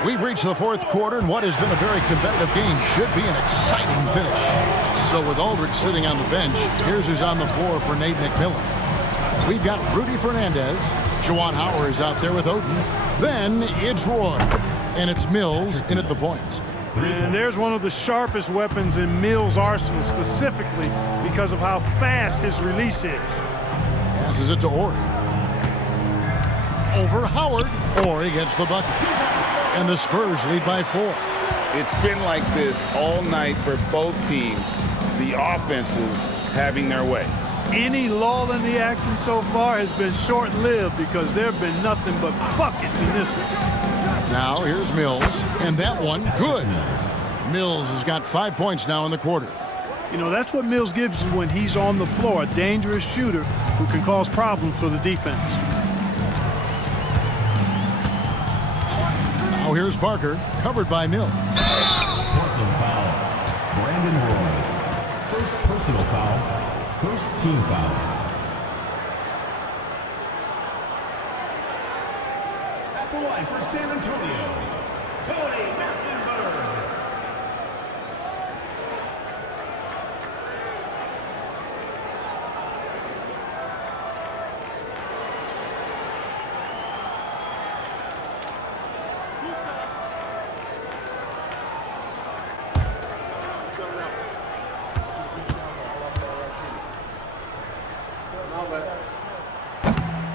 We've reached the fourth quarter, and what has been a very competitive game should be an exciting finish. So with Aldridge sitting on the bench, here's who's on the floor for Nate McMillan. We've got Rudy Fernandez. Juwan Howard is out there with Oden. Then it's Roy, and it's Mills in at the point. And there's one of the sharpest weapons in Mills' arsenal, specifically because of how fast his release is. Passes it to Ori. Over Howard. Ori gets the bucket. And the Spurs lead by 4. It's been like this all night for both teams. The offenses having their way. Any lull in the action so far has been short-lived because there have been nothing but buckets in this one. Now here's Mills, and that one good. Mills has got 5 points now in the quarter. You know, that's what Mills gives you when he's on the floor, a dangerous shooter who can cause problems for the defense. Now here's Parker, covered by Mills. Portland foul. Brandon Roy. First personal foul. First team foul. At the line for San Antonio, Tony Messenberg.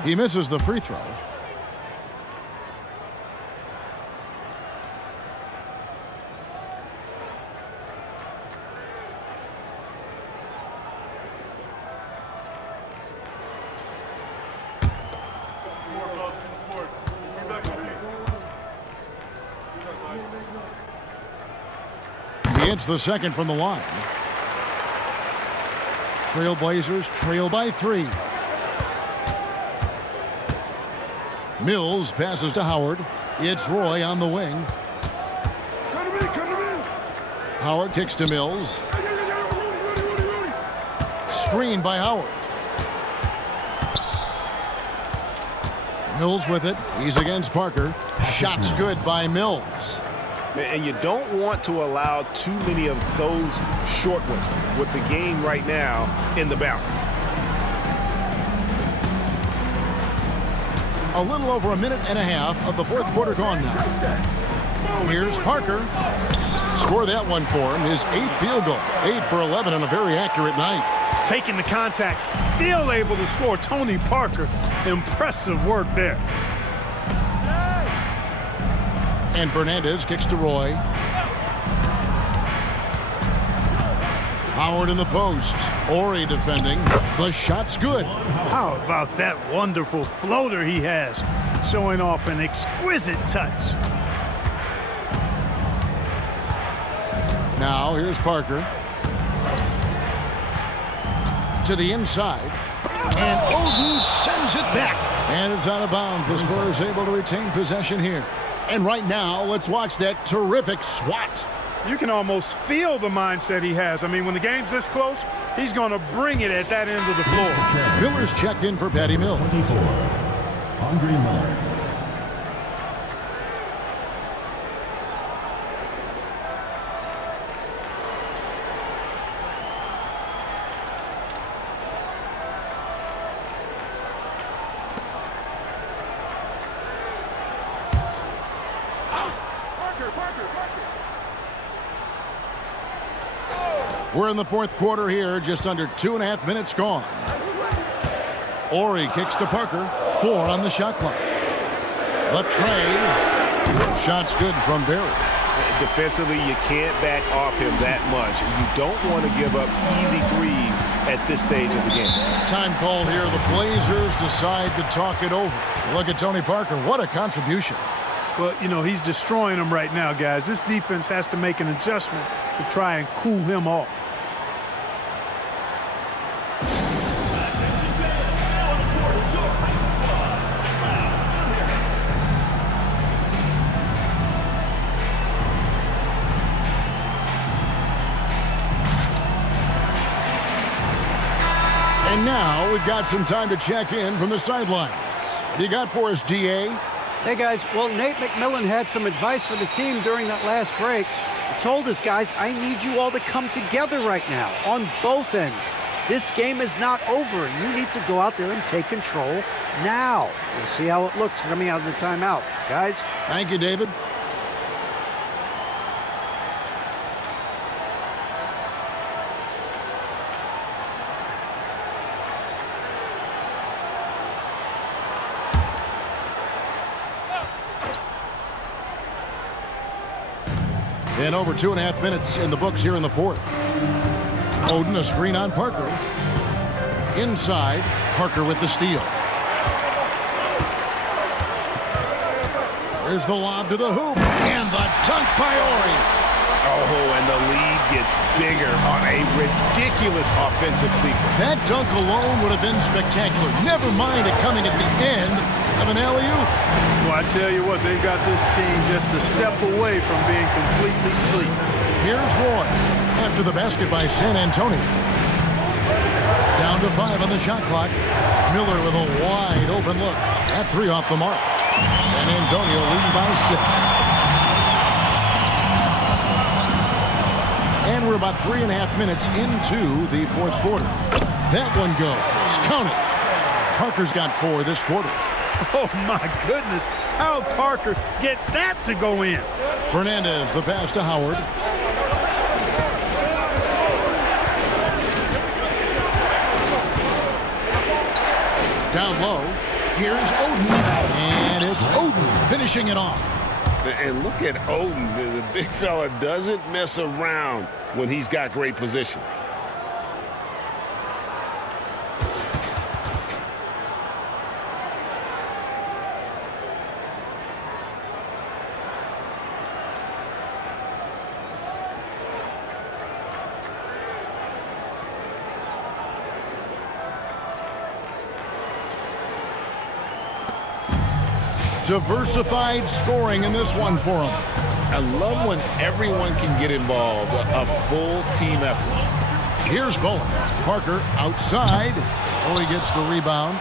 He misses the free throw. He hits the second from the line. Trailblazers trail by 3. Mills passes to Howard. It's Roy on the wing. Howard kicks to Mills. Screen by Howard. Mills with it. He's against Parker. Shot's good by Mills. And you don't want to allow too many of those short ones with the game right now in the balance. A little over a minute and a half of the fourth quarter gone now. Here's Parker. Score that one for him. His 8th field goal. 8 for 11 on a very accurate night. Taking the contact, still able to score. Tony Parker, impressive work there. And Fernandez kicks to Roy. Howard in the post. Ori defending. The shot's good. How about that wonderful floater he has, showing off an exquisite touch. Now here's Parker. To the inside. And Oden sends it back. And it's out of bounds. The Spurs able to retain possession here. And right now, let's watch that terrific swat. You can almost feel the mindset he has. I mean, when the game's this close, he's going to bring it at that end of the floor. Miller's checked in for Patty Mills. 24, Andre Miller. We're in the fourth quarter here, just under 2.5 minutes gone. Ori kicks to Parker, 4 on the shot clock. The tray, shot's good from Barry. Defensively, you can't back off him that much. You don't want to give up easy threes at this stage of the game. Time called here. The Blazers decide to talk it over. Look at Tony Parker. What a contribution. But, you know, he's destroying them right now, guys. This defense has to make an adjustment to try and cool him off. And now we've got some time to check in from the sidelines. What do you got for us, DA? Hey, guys. Well, Nate McMillan had some advice for the team during that last break. He told us, guys, I need you all to come together right now on both ends. This game is not over, and you need to go out there and take control now. We'll see how it looks coming out of the timeout. Guys? Thank you, David. And over 2.5 minutes in the books here in the fourth. Oden, a screen on Parker. Inside, Parker with the steal. There's the lob to the hoop. And the dunk by Ori. Oh, and the lead gets bigger on a ridiculous offensive sequence. That dunk alone would have been spectacular. Never mind it coming at the end of an alley-oop. Well, I tell you what, they've got this team just a step away from being completely asleep. Here's Roy after the basket by San Antonio. Down to 5 on the shot clock. Miller with a wide open look. That 3 off the mark. San Antonio leading by 6. And we're about 3.5 minutes into the fourth quarter. That one goes. Count it. Parker's got 4 this quarter. Oh, my goodness. How'd Parker get that to go in? Fernandez, the pass to Howard. Down low. Here's Oden, and it's Oden finishing it off. And look at Oden. The big fella doesn't mess around when he's got great position. Diversified scoring in this one for him. I love when everyone can get involved, a full team effort. Here's Bowen. Parker outside. Oh, he gets the rebound.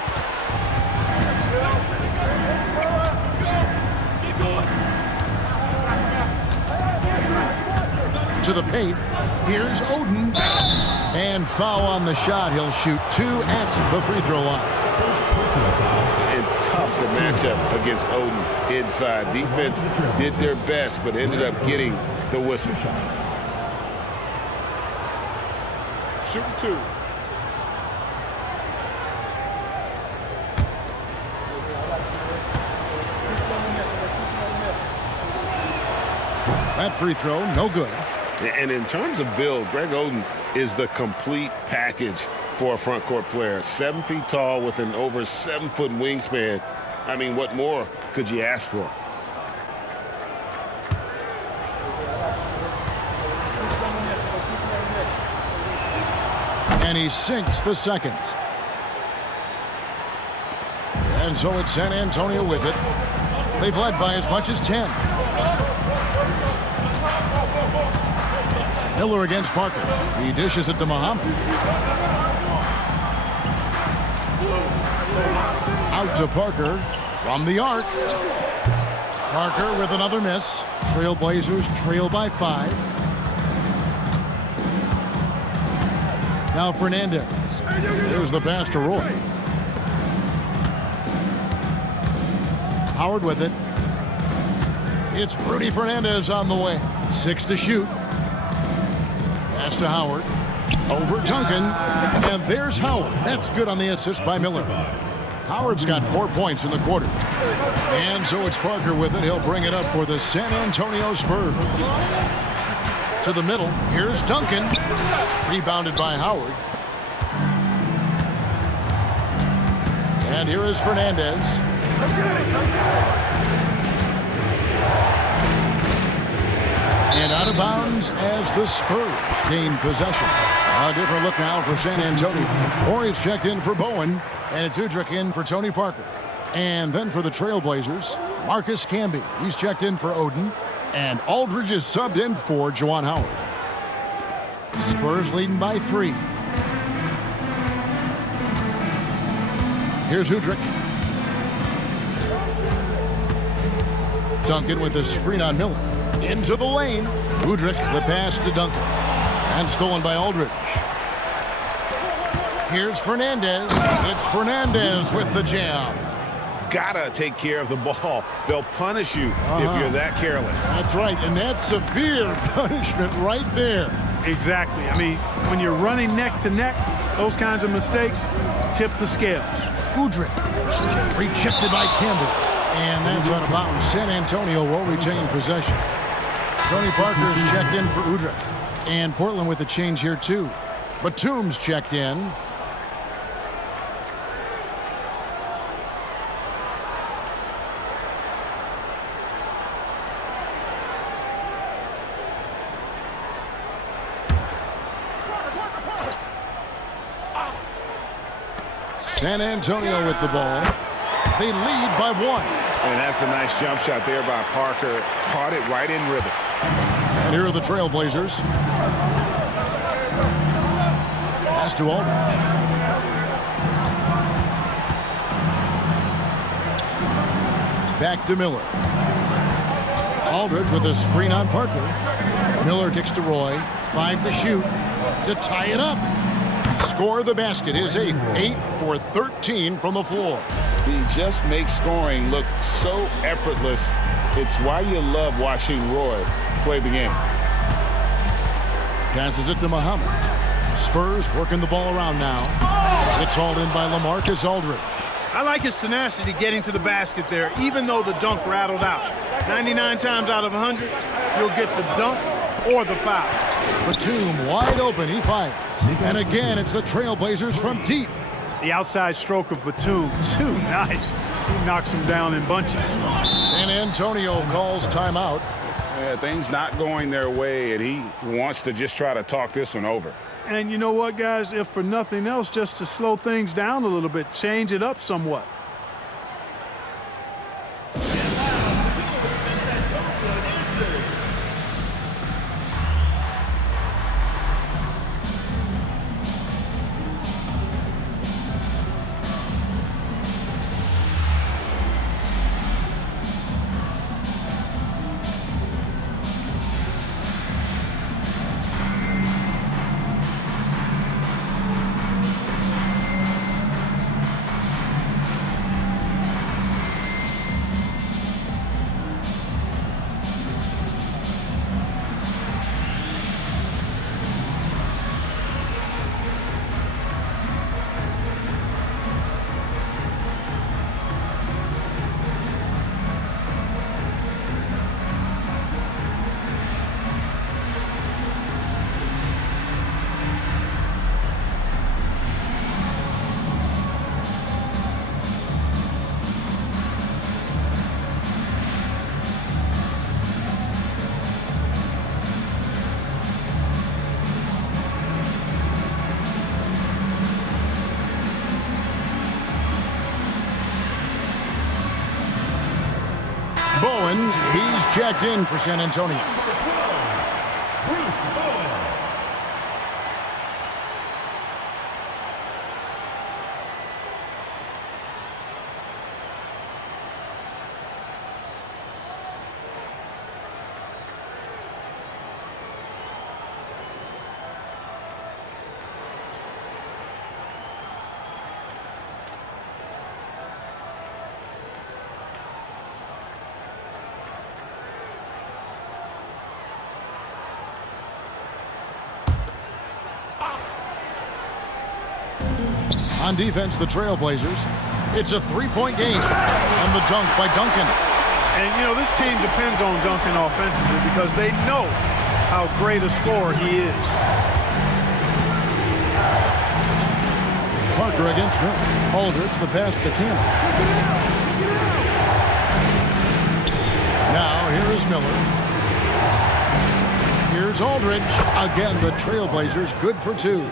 To the paint. Here's Oden. And foul on the shot. He'll shoot 2 at the free throw line. And tough to match up against Oden inside. Defense did their best, but ended up getting the whistle. Shooting 2. That free throw, no good. And in terms of build, Greg Oden is the complete package for a front court player. 7 feet tall with an over 7-foot wingspan. I mean, what more could you ask for? And he sinks the second. And so it's San Antonio with it. They've led by as much as 10. Miller against Parker. He dishes it to Muhammad. Out to Parker from the arc. Parker with another miss. Trailblazers trail by 5. Now Fernandez. There's the pass to Roy. Howard with it. It's Rudy Fernandez on the way. 6 to shoot. Pass to Howard. Over Duncan. And there's Howard. That's good on the assist by Miller. Howard's got 4 points in the quarter. And so it's Parker with it. He'll bring it up for the San Antonio Spurs. To the middle. Here's Duncan. Rebounded by Howard. And here is Fernandez. And out of bounds as the Spurs gain possession. A different look now for San Antonio. Horry's checked in for Bowen, and it's Udrich in for Tony Parker. And then for the Trailblazers, Marcus Camby. He's checked in for Oden, and Aldridge is subbed in for Juwan Howard. Spurs leading by 3. Here's Udrich. Duncan with a screen on Miller. Into the lane. Udrich, the pass to Duncan. And stolen by Aldridge. Here's Fernandez. It's Fernandez with the jam. Gotta take care of the ball. They'll punish you if you're that careless. That's right, and that's severe punishment right there. Exactly. I mean, when you're running neck to neck, those kinds of mistakes tip the scales. Udrich. Rejected by Campbell. And that's out of bounds. San Antonio will retain possession. Tony Parker's checked in for Udrich. And Portland with a change here, too. Batum's checked in. San Antonio with the ball. They lead by 1. And that's a nice jump shot there by Parker. Caught it right in rhythm. And here are the Trailblazers. Pass to Aldridge. Back to Miller. Aldridge with a screen on Parker. Miller kicks to Roy. 5 to shoot to tie it up. Score the basket. His 8th. 8 for 13 from the floor. He just makes scoring look so effortless. It's why you love watching Roy play the game. Passes it to Muhammad. Spurs working the ball around now. It's hauled in by LaMarcus Aldridge. I like his tenacity getting to the basket there, even though the dunk rattled out. 99 times out of 100, you'll get the dunk or the foul. Batum wide open, he fires. And again, it's the Trailblazers from deep. The outside stroke of Batum, too nice. He knocks him down in bunches. San Antonio calls timeout. Yeah, things not going their way, and he wants to just try to talk this one over. And you know what, guys? If for nothing else, just to slow things down a little bit, change it up somewhat. Bowen, he's checked in for San Antonio. On defense, the Trailblazers. It's a three-point game. And the dunk by Duncan. And, you know, this team depends on Duncan offensively because they know how great a scorer he is. Parker against Miller. Aldridge, the pass to Campbell. Now, here is Miller. Here's Aldridge. Again, the Trailblazers good for two.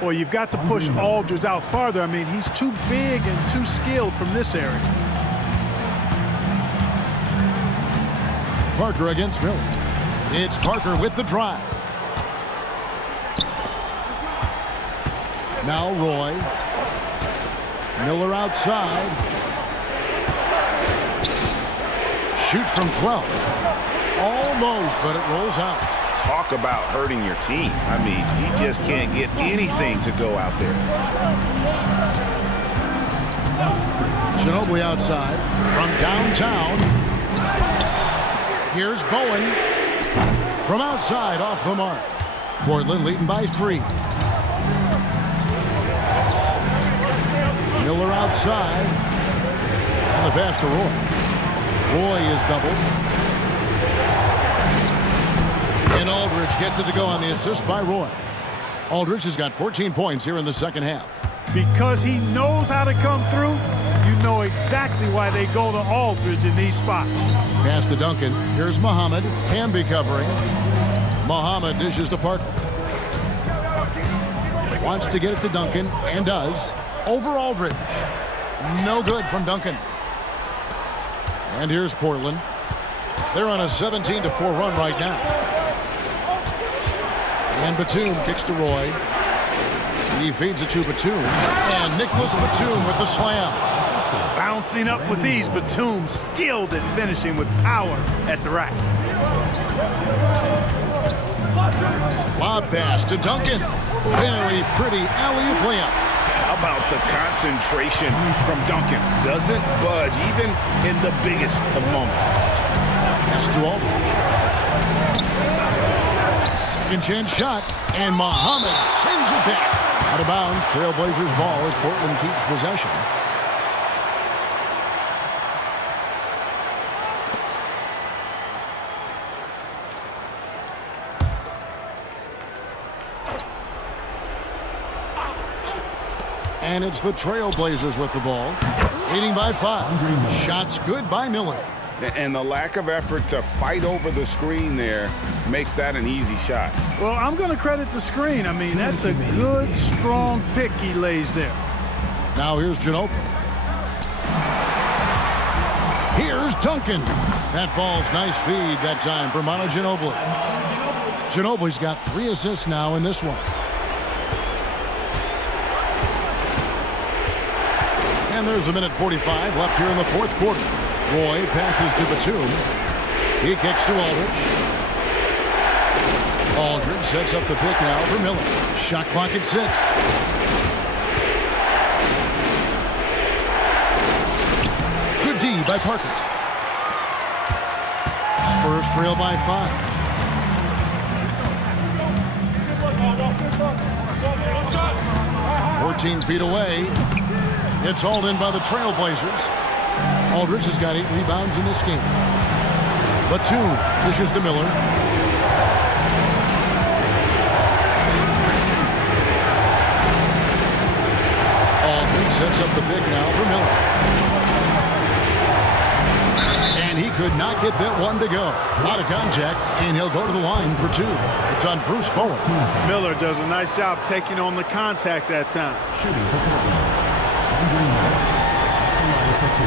Well, you've got to push Aldridge out farther. I mean, he's too big and too skilled from this area. Parker against Miller. It's Parker with the drive. Now Roy. Miller outside. Shoots from 12. Almost, but it rolls out. Talk about hurting your team. I mean, he just can't get anything to go out there. Ginobili outside from downtown. Here's Bowen from outside off the mark. Portland leading by 3. Miller outside. And the pass to Roy. Roy is doubled. And Aldridge gets it to go on the assist by Roy. Aldridge has got 14 points here in the second half. Because he knows how to come through, you know exactly why they go to Aldridge in these spots. Pass to Duncan. Here's Muhammad. Can be covering. Muhammad dishes to Parker. Wants to get it to Duncan, and does. Over Aldridge. No good from Duncan. And here's Portland. They're on a 17-4 run right now. And Batum kicks to Roy. He feeds it to Batum. And Nicholas Batum with the slam. Bouncing up with ease, Batum skilled at finishing with power at the rack. Lob pass to Duncan. Very pretty alley-oop layup. How about the concentration from Duncan? Doesn't budge even in the biggest of moments. Pass to Aldridge. Second chance shot, and Muhammad sends it back. Out of bounds, Trailblazers ball as Portland keeps possession. And it's the Trailblazers with the ball, leading by 5. Shots good by Miller. And the lack of effort to fight over the screen there makes that an easy shot. Well, I'm going to credit the screen. I mean, that's a good, strong pick he lays there. Now here's Ginobili. Here's Duncan. That falls. Nice feed that time for Manu Ginobili. Ginobili's got 3 assists now in this one. And there's a minute 45 left here in the fourth quarter. Roy passes to Batum. He kicks to Aldridge. Aldridge sets up the pick now for Miller. Shot clock at 6. Good D by Parker. Spurs trail by 5. 14 feet away. It's hauled in by the Trailblazers. Aldridge has got 8 rebounds in this game. Batum dishes to Miller. Aldridge sets up the pick now for Miller. And he could not get that one to go. Out of contact, and he'll go to the line for 2. It's on Bruce Bowen. Miller does a nice job taking on the contact that time. Shooting for Portland. Andre Miller. The line for 2.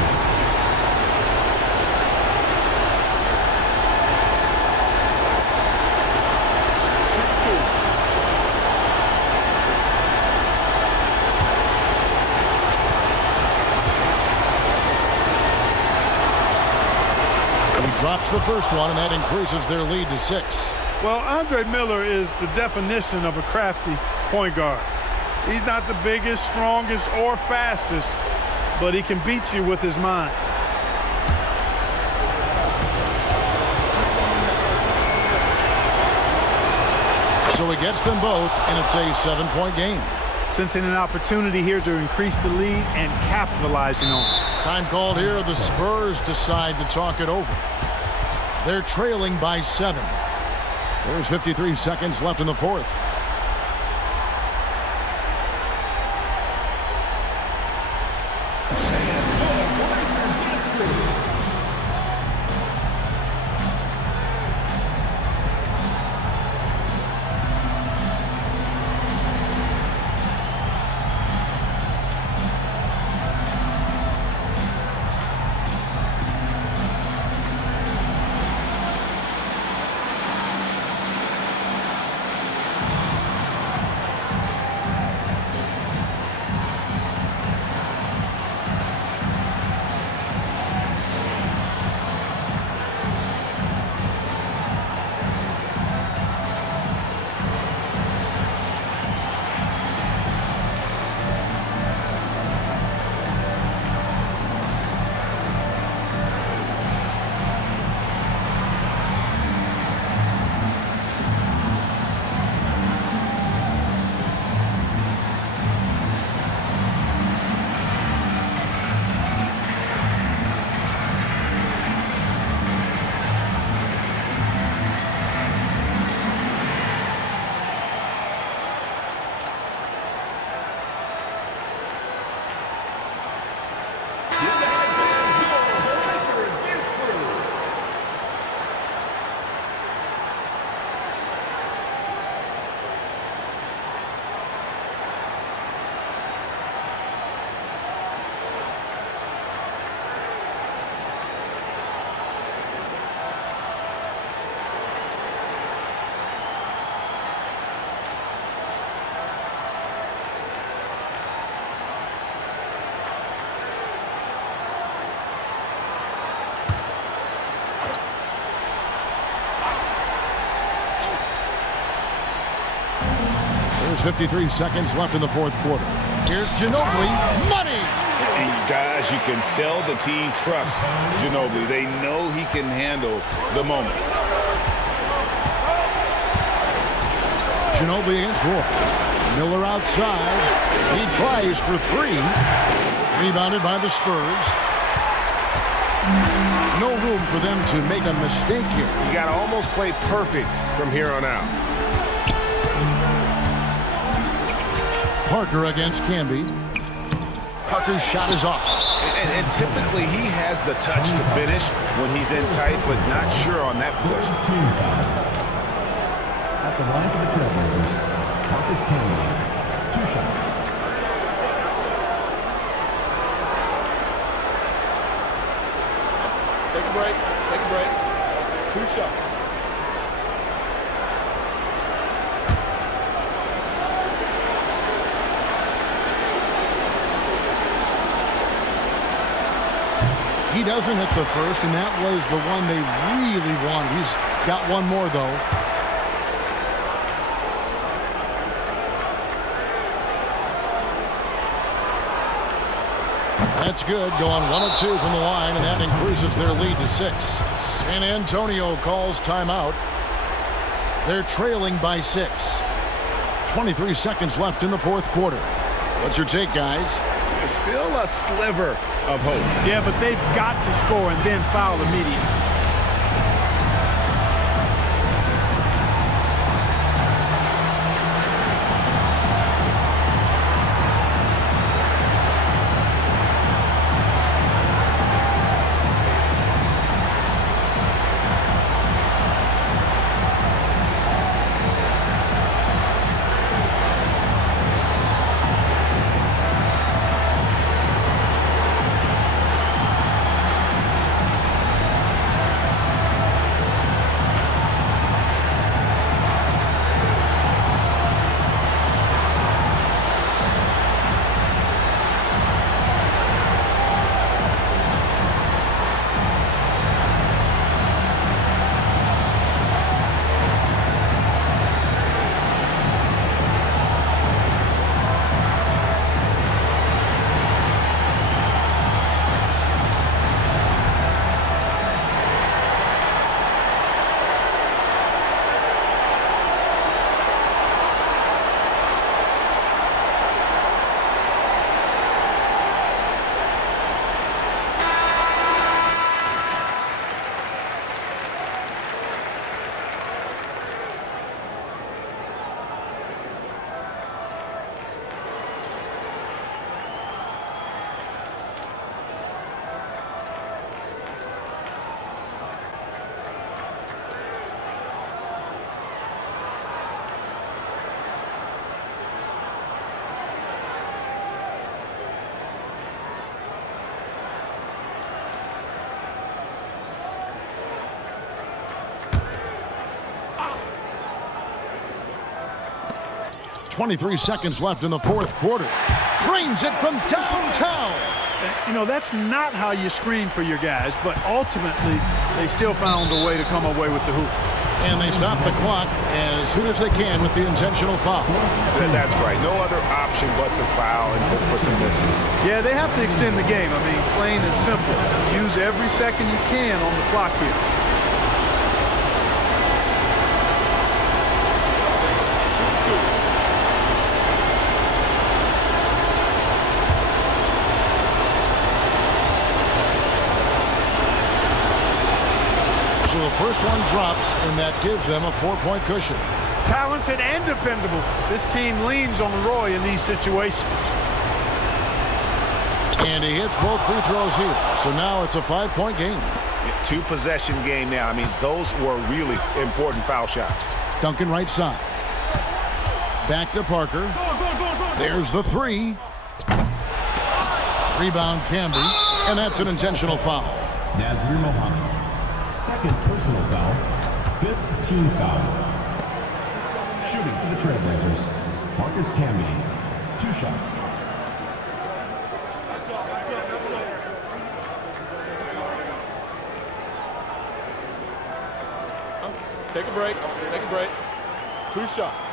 Drops the first one, and that increases their lead to 6. Well, Andre Miller is the definition of a crafty point guard. He's not the biggest, strongest, or fastest, but he can beat you with his mind. So he gets them both, and it's a 7-point game. Sensing an opportunity here to increase the lead and capitalizing on it. Time called here. The Spurs decide to talk it over. They're trailing by 7. There's 53 seconds left in the fourth. There's 53 seconds left in the fourth quarter. Here's Ginobili. Money! And guys, you can tell the team trusts Ginobili. They know he can handle the moment. Ginobili against Roy. Miller outside. He tries for 3. Rebounded by the Spurs. No room for them to make a mistake here. You got to almost play perfect from here on out. Parker against Camby. Parker's shot is off. And typically he has the touch to finish when he's in tight, but not sure on that possession. Team foul. At the line for the Trailblazers, Marcus Camby, 2 shots. Take a break. Take a break. 2 shots. He doesn't hit the first, and that was the one they really wanted. He's got one more, though. That's good, going 1 of 2 from the line, and that increases their lead to 6. San Antonio calls timeout. They're trailing by 6. 23 seconds left in the fourth quarter. What's your take, guys? There's still a sliver of hope. Yeah, but they've got to score and then foul immediately. .23 seconds left in the fourth quarter. Drains it from downtown. You know, that's not how you screen for your guys, but ultimately they still found a way to come away with the hoop. And they stop the clock as soon as they can with the intentional foul. That's right. No other option but to foul and hope for some misses. Yeah, they have to extend the game. I mean, plain and simple. Use every second you can on the clock here. So the first one drops, and that gives them a 4-point cushion. Talented and dependable. This team leans on Roy in these situations. And he hits both free throws here. So now it's a 5-point game. Two-possession game now. I mean, those were really important foul shots. Duncan right side. Back to Parker. There's the 3. Rebound Camby. And that's an intentional foul. Nazir Mohammed. Second personal foul. 5th team foul. Shooting for the Trailblazers, Marcus Camby, 2 shots. Take a break. Take a break. 2 shots.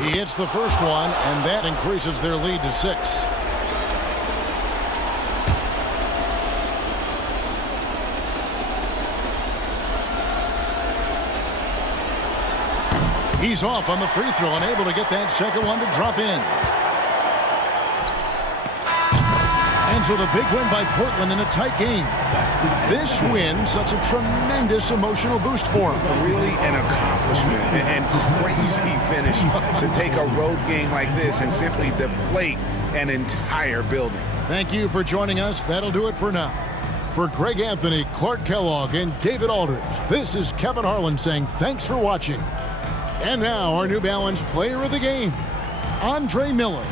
He hits the first one, and that increases their lead to 6. He's off on the free throw, unable to get that second one to drop in. And fans with a big win by Portland in a tight game. This win sets a tremendous emotional boost for them. Really an accomplishment and crazy finish to take a road game like this and simply deflate an entire building. Thank you for joining us. That'll do it for now. For Greg Anthony, Clark Kellogg, and David Aldridge, this is Kevin Harlan saying thanks for watching. And now our New Balance player of the game, Andre Miller.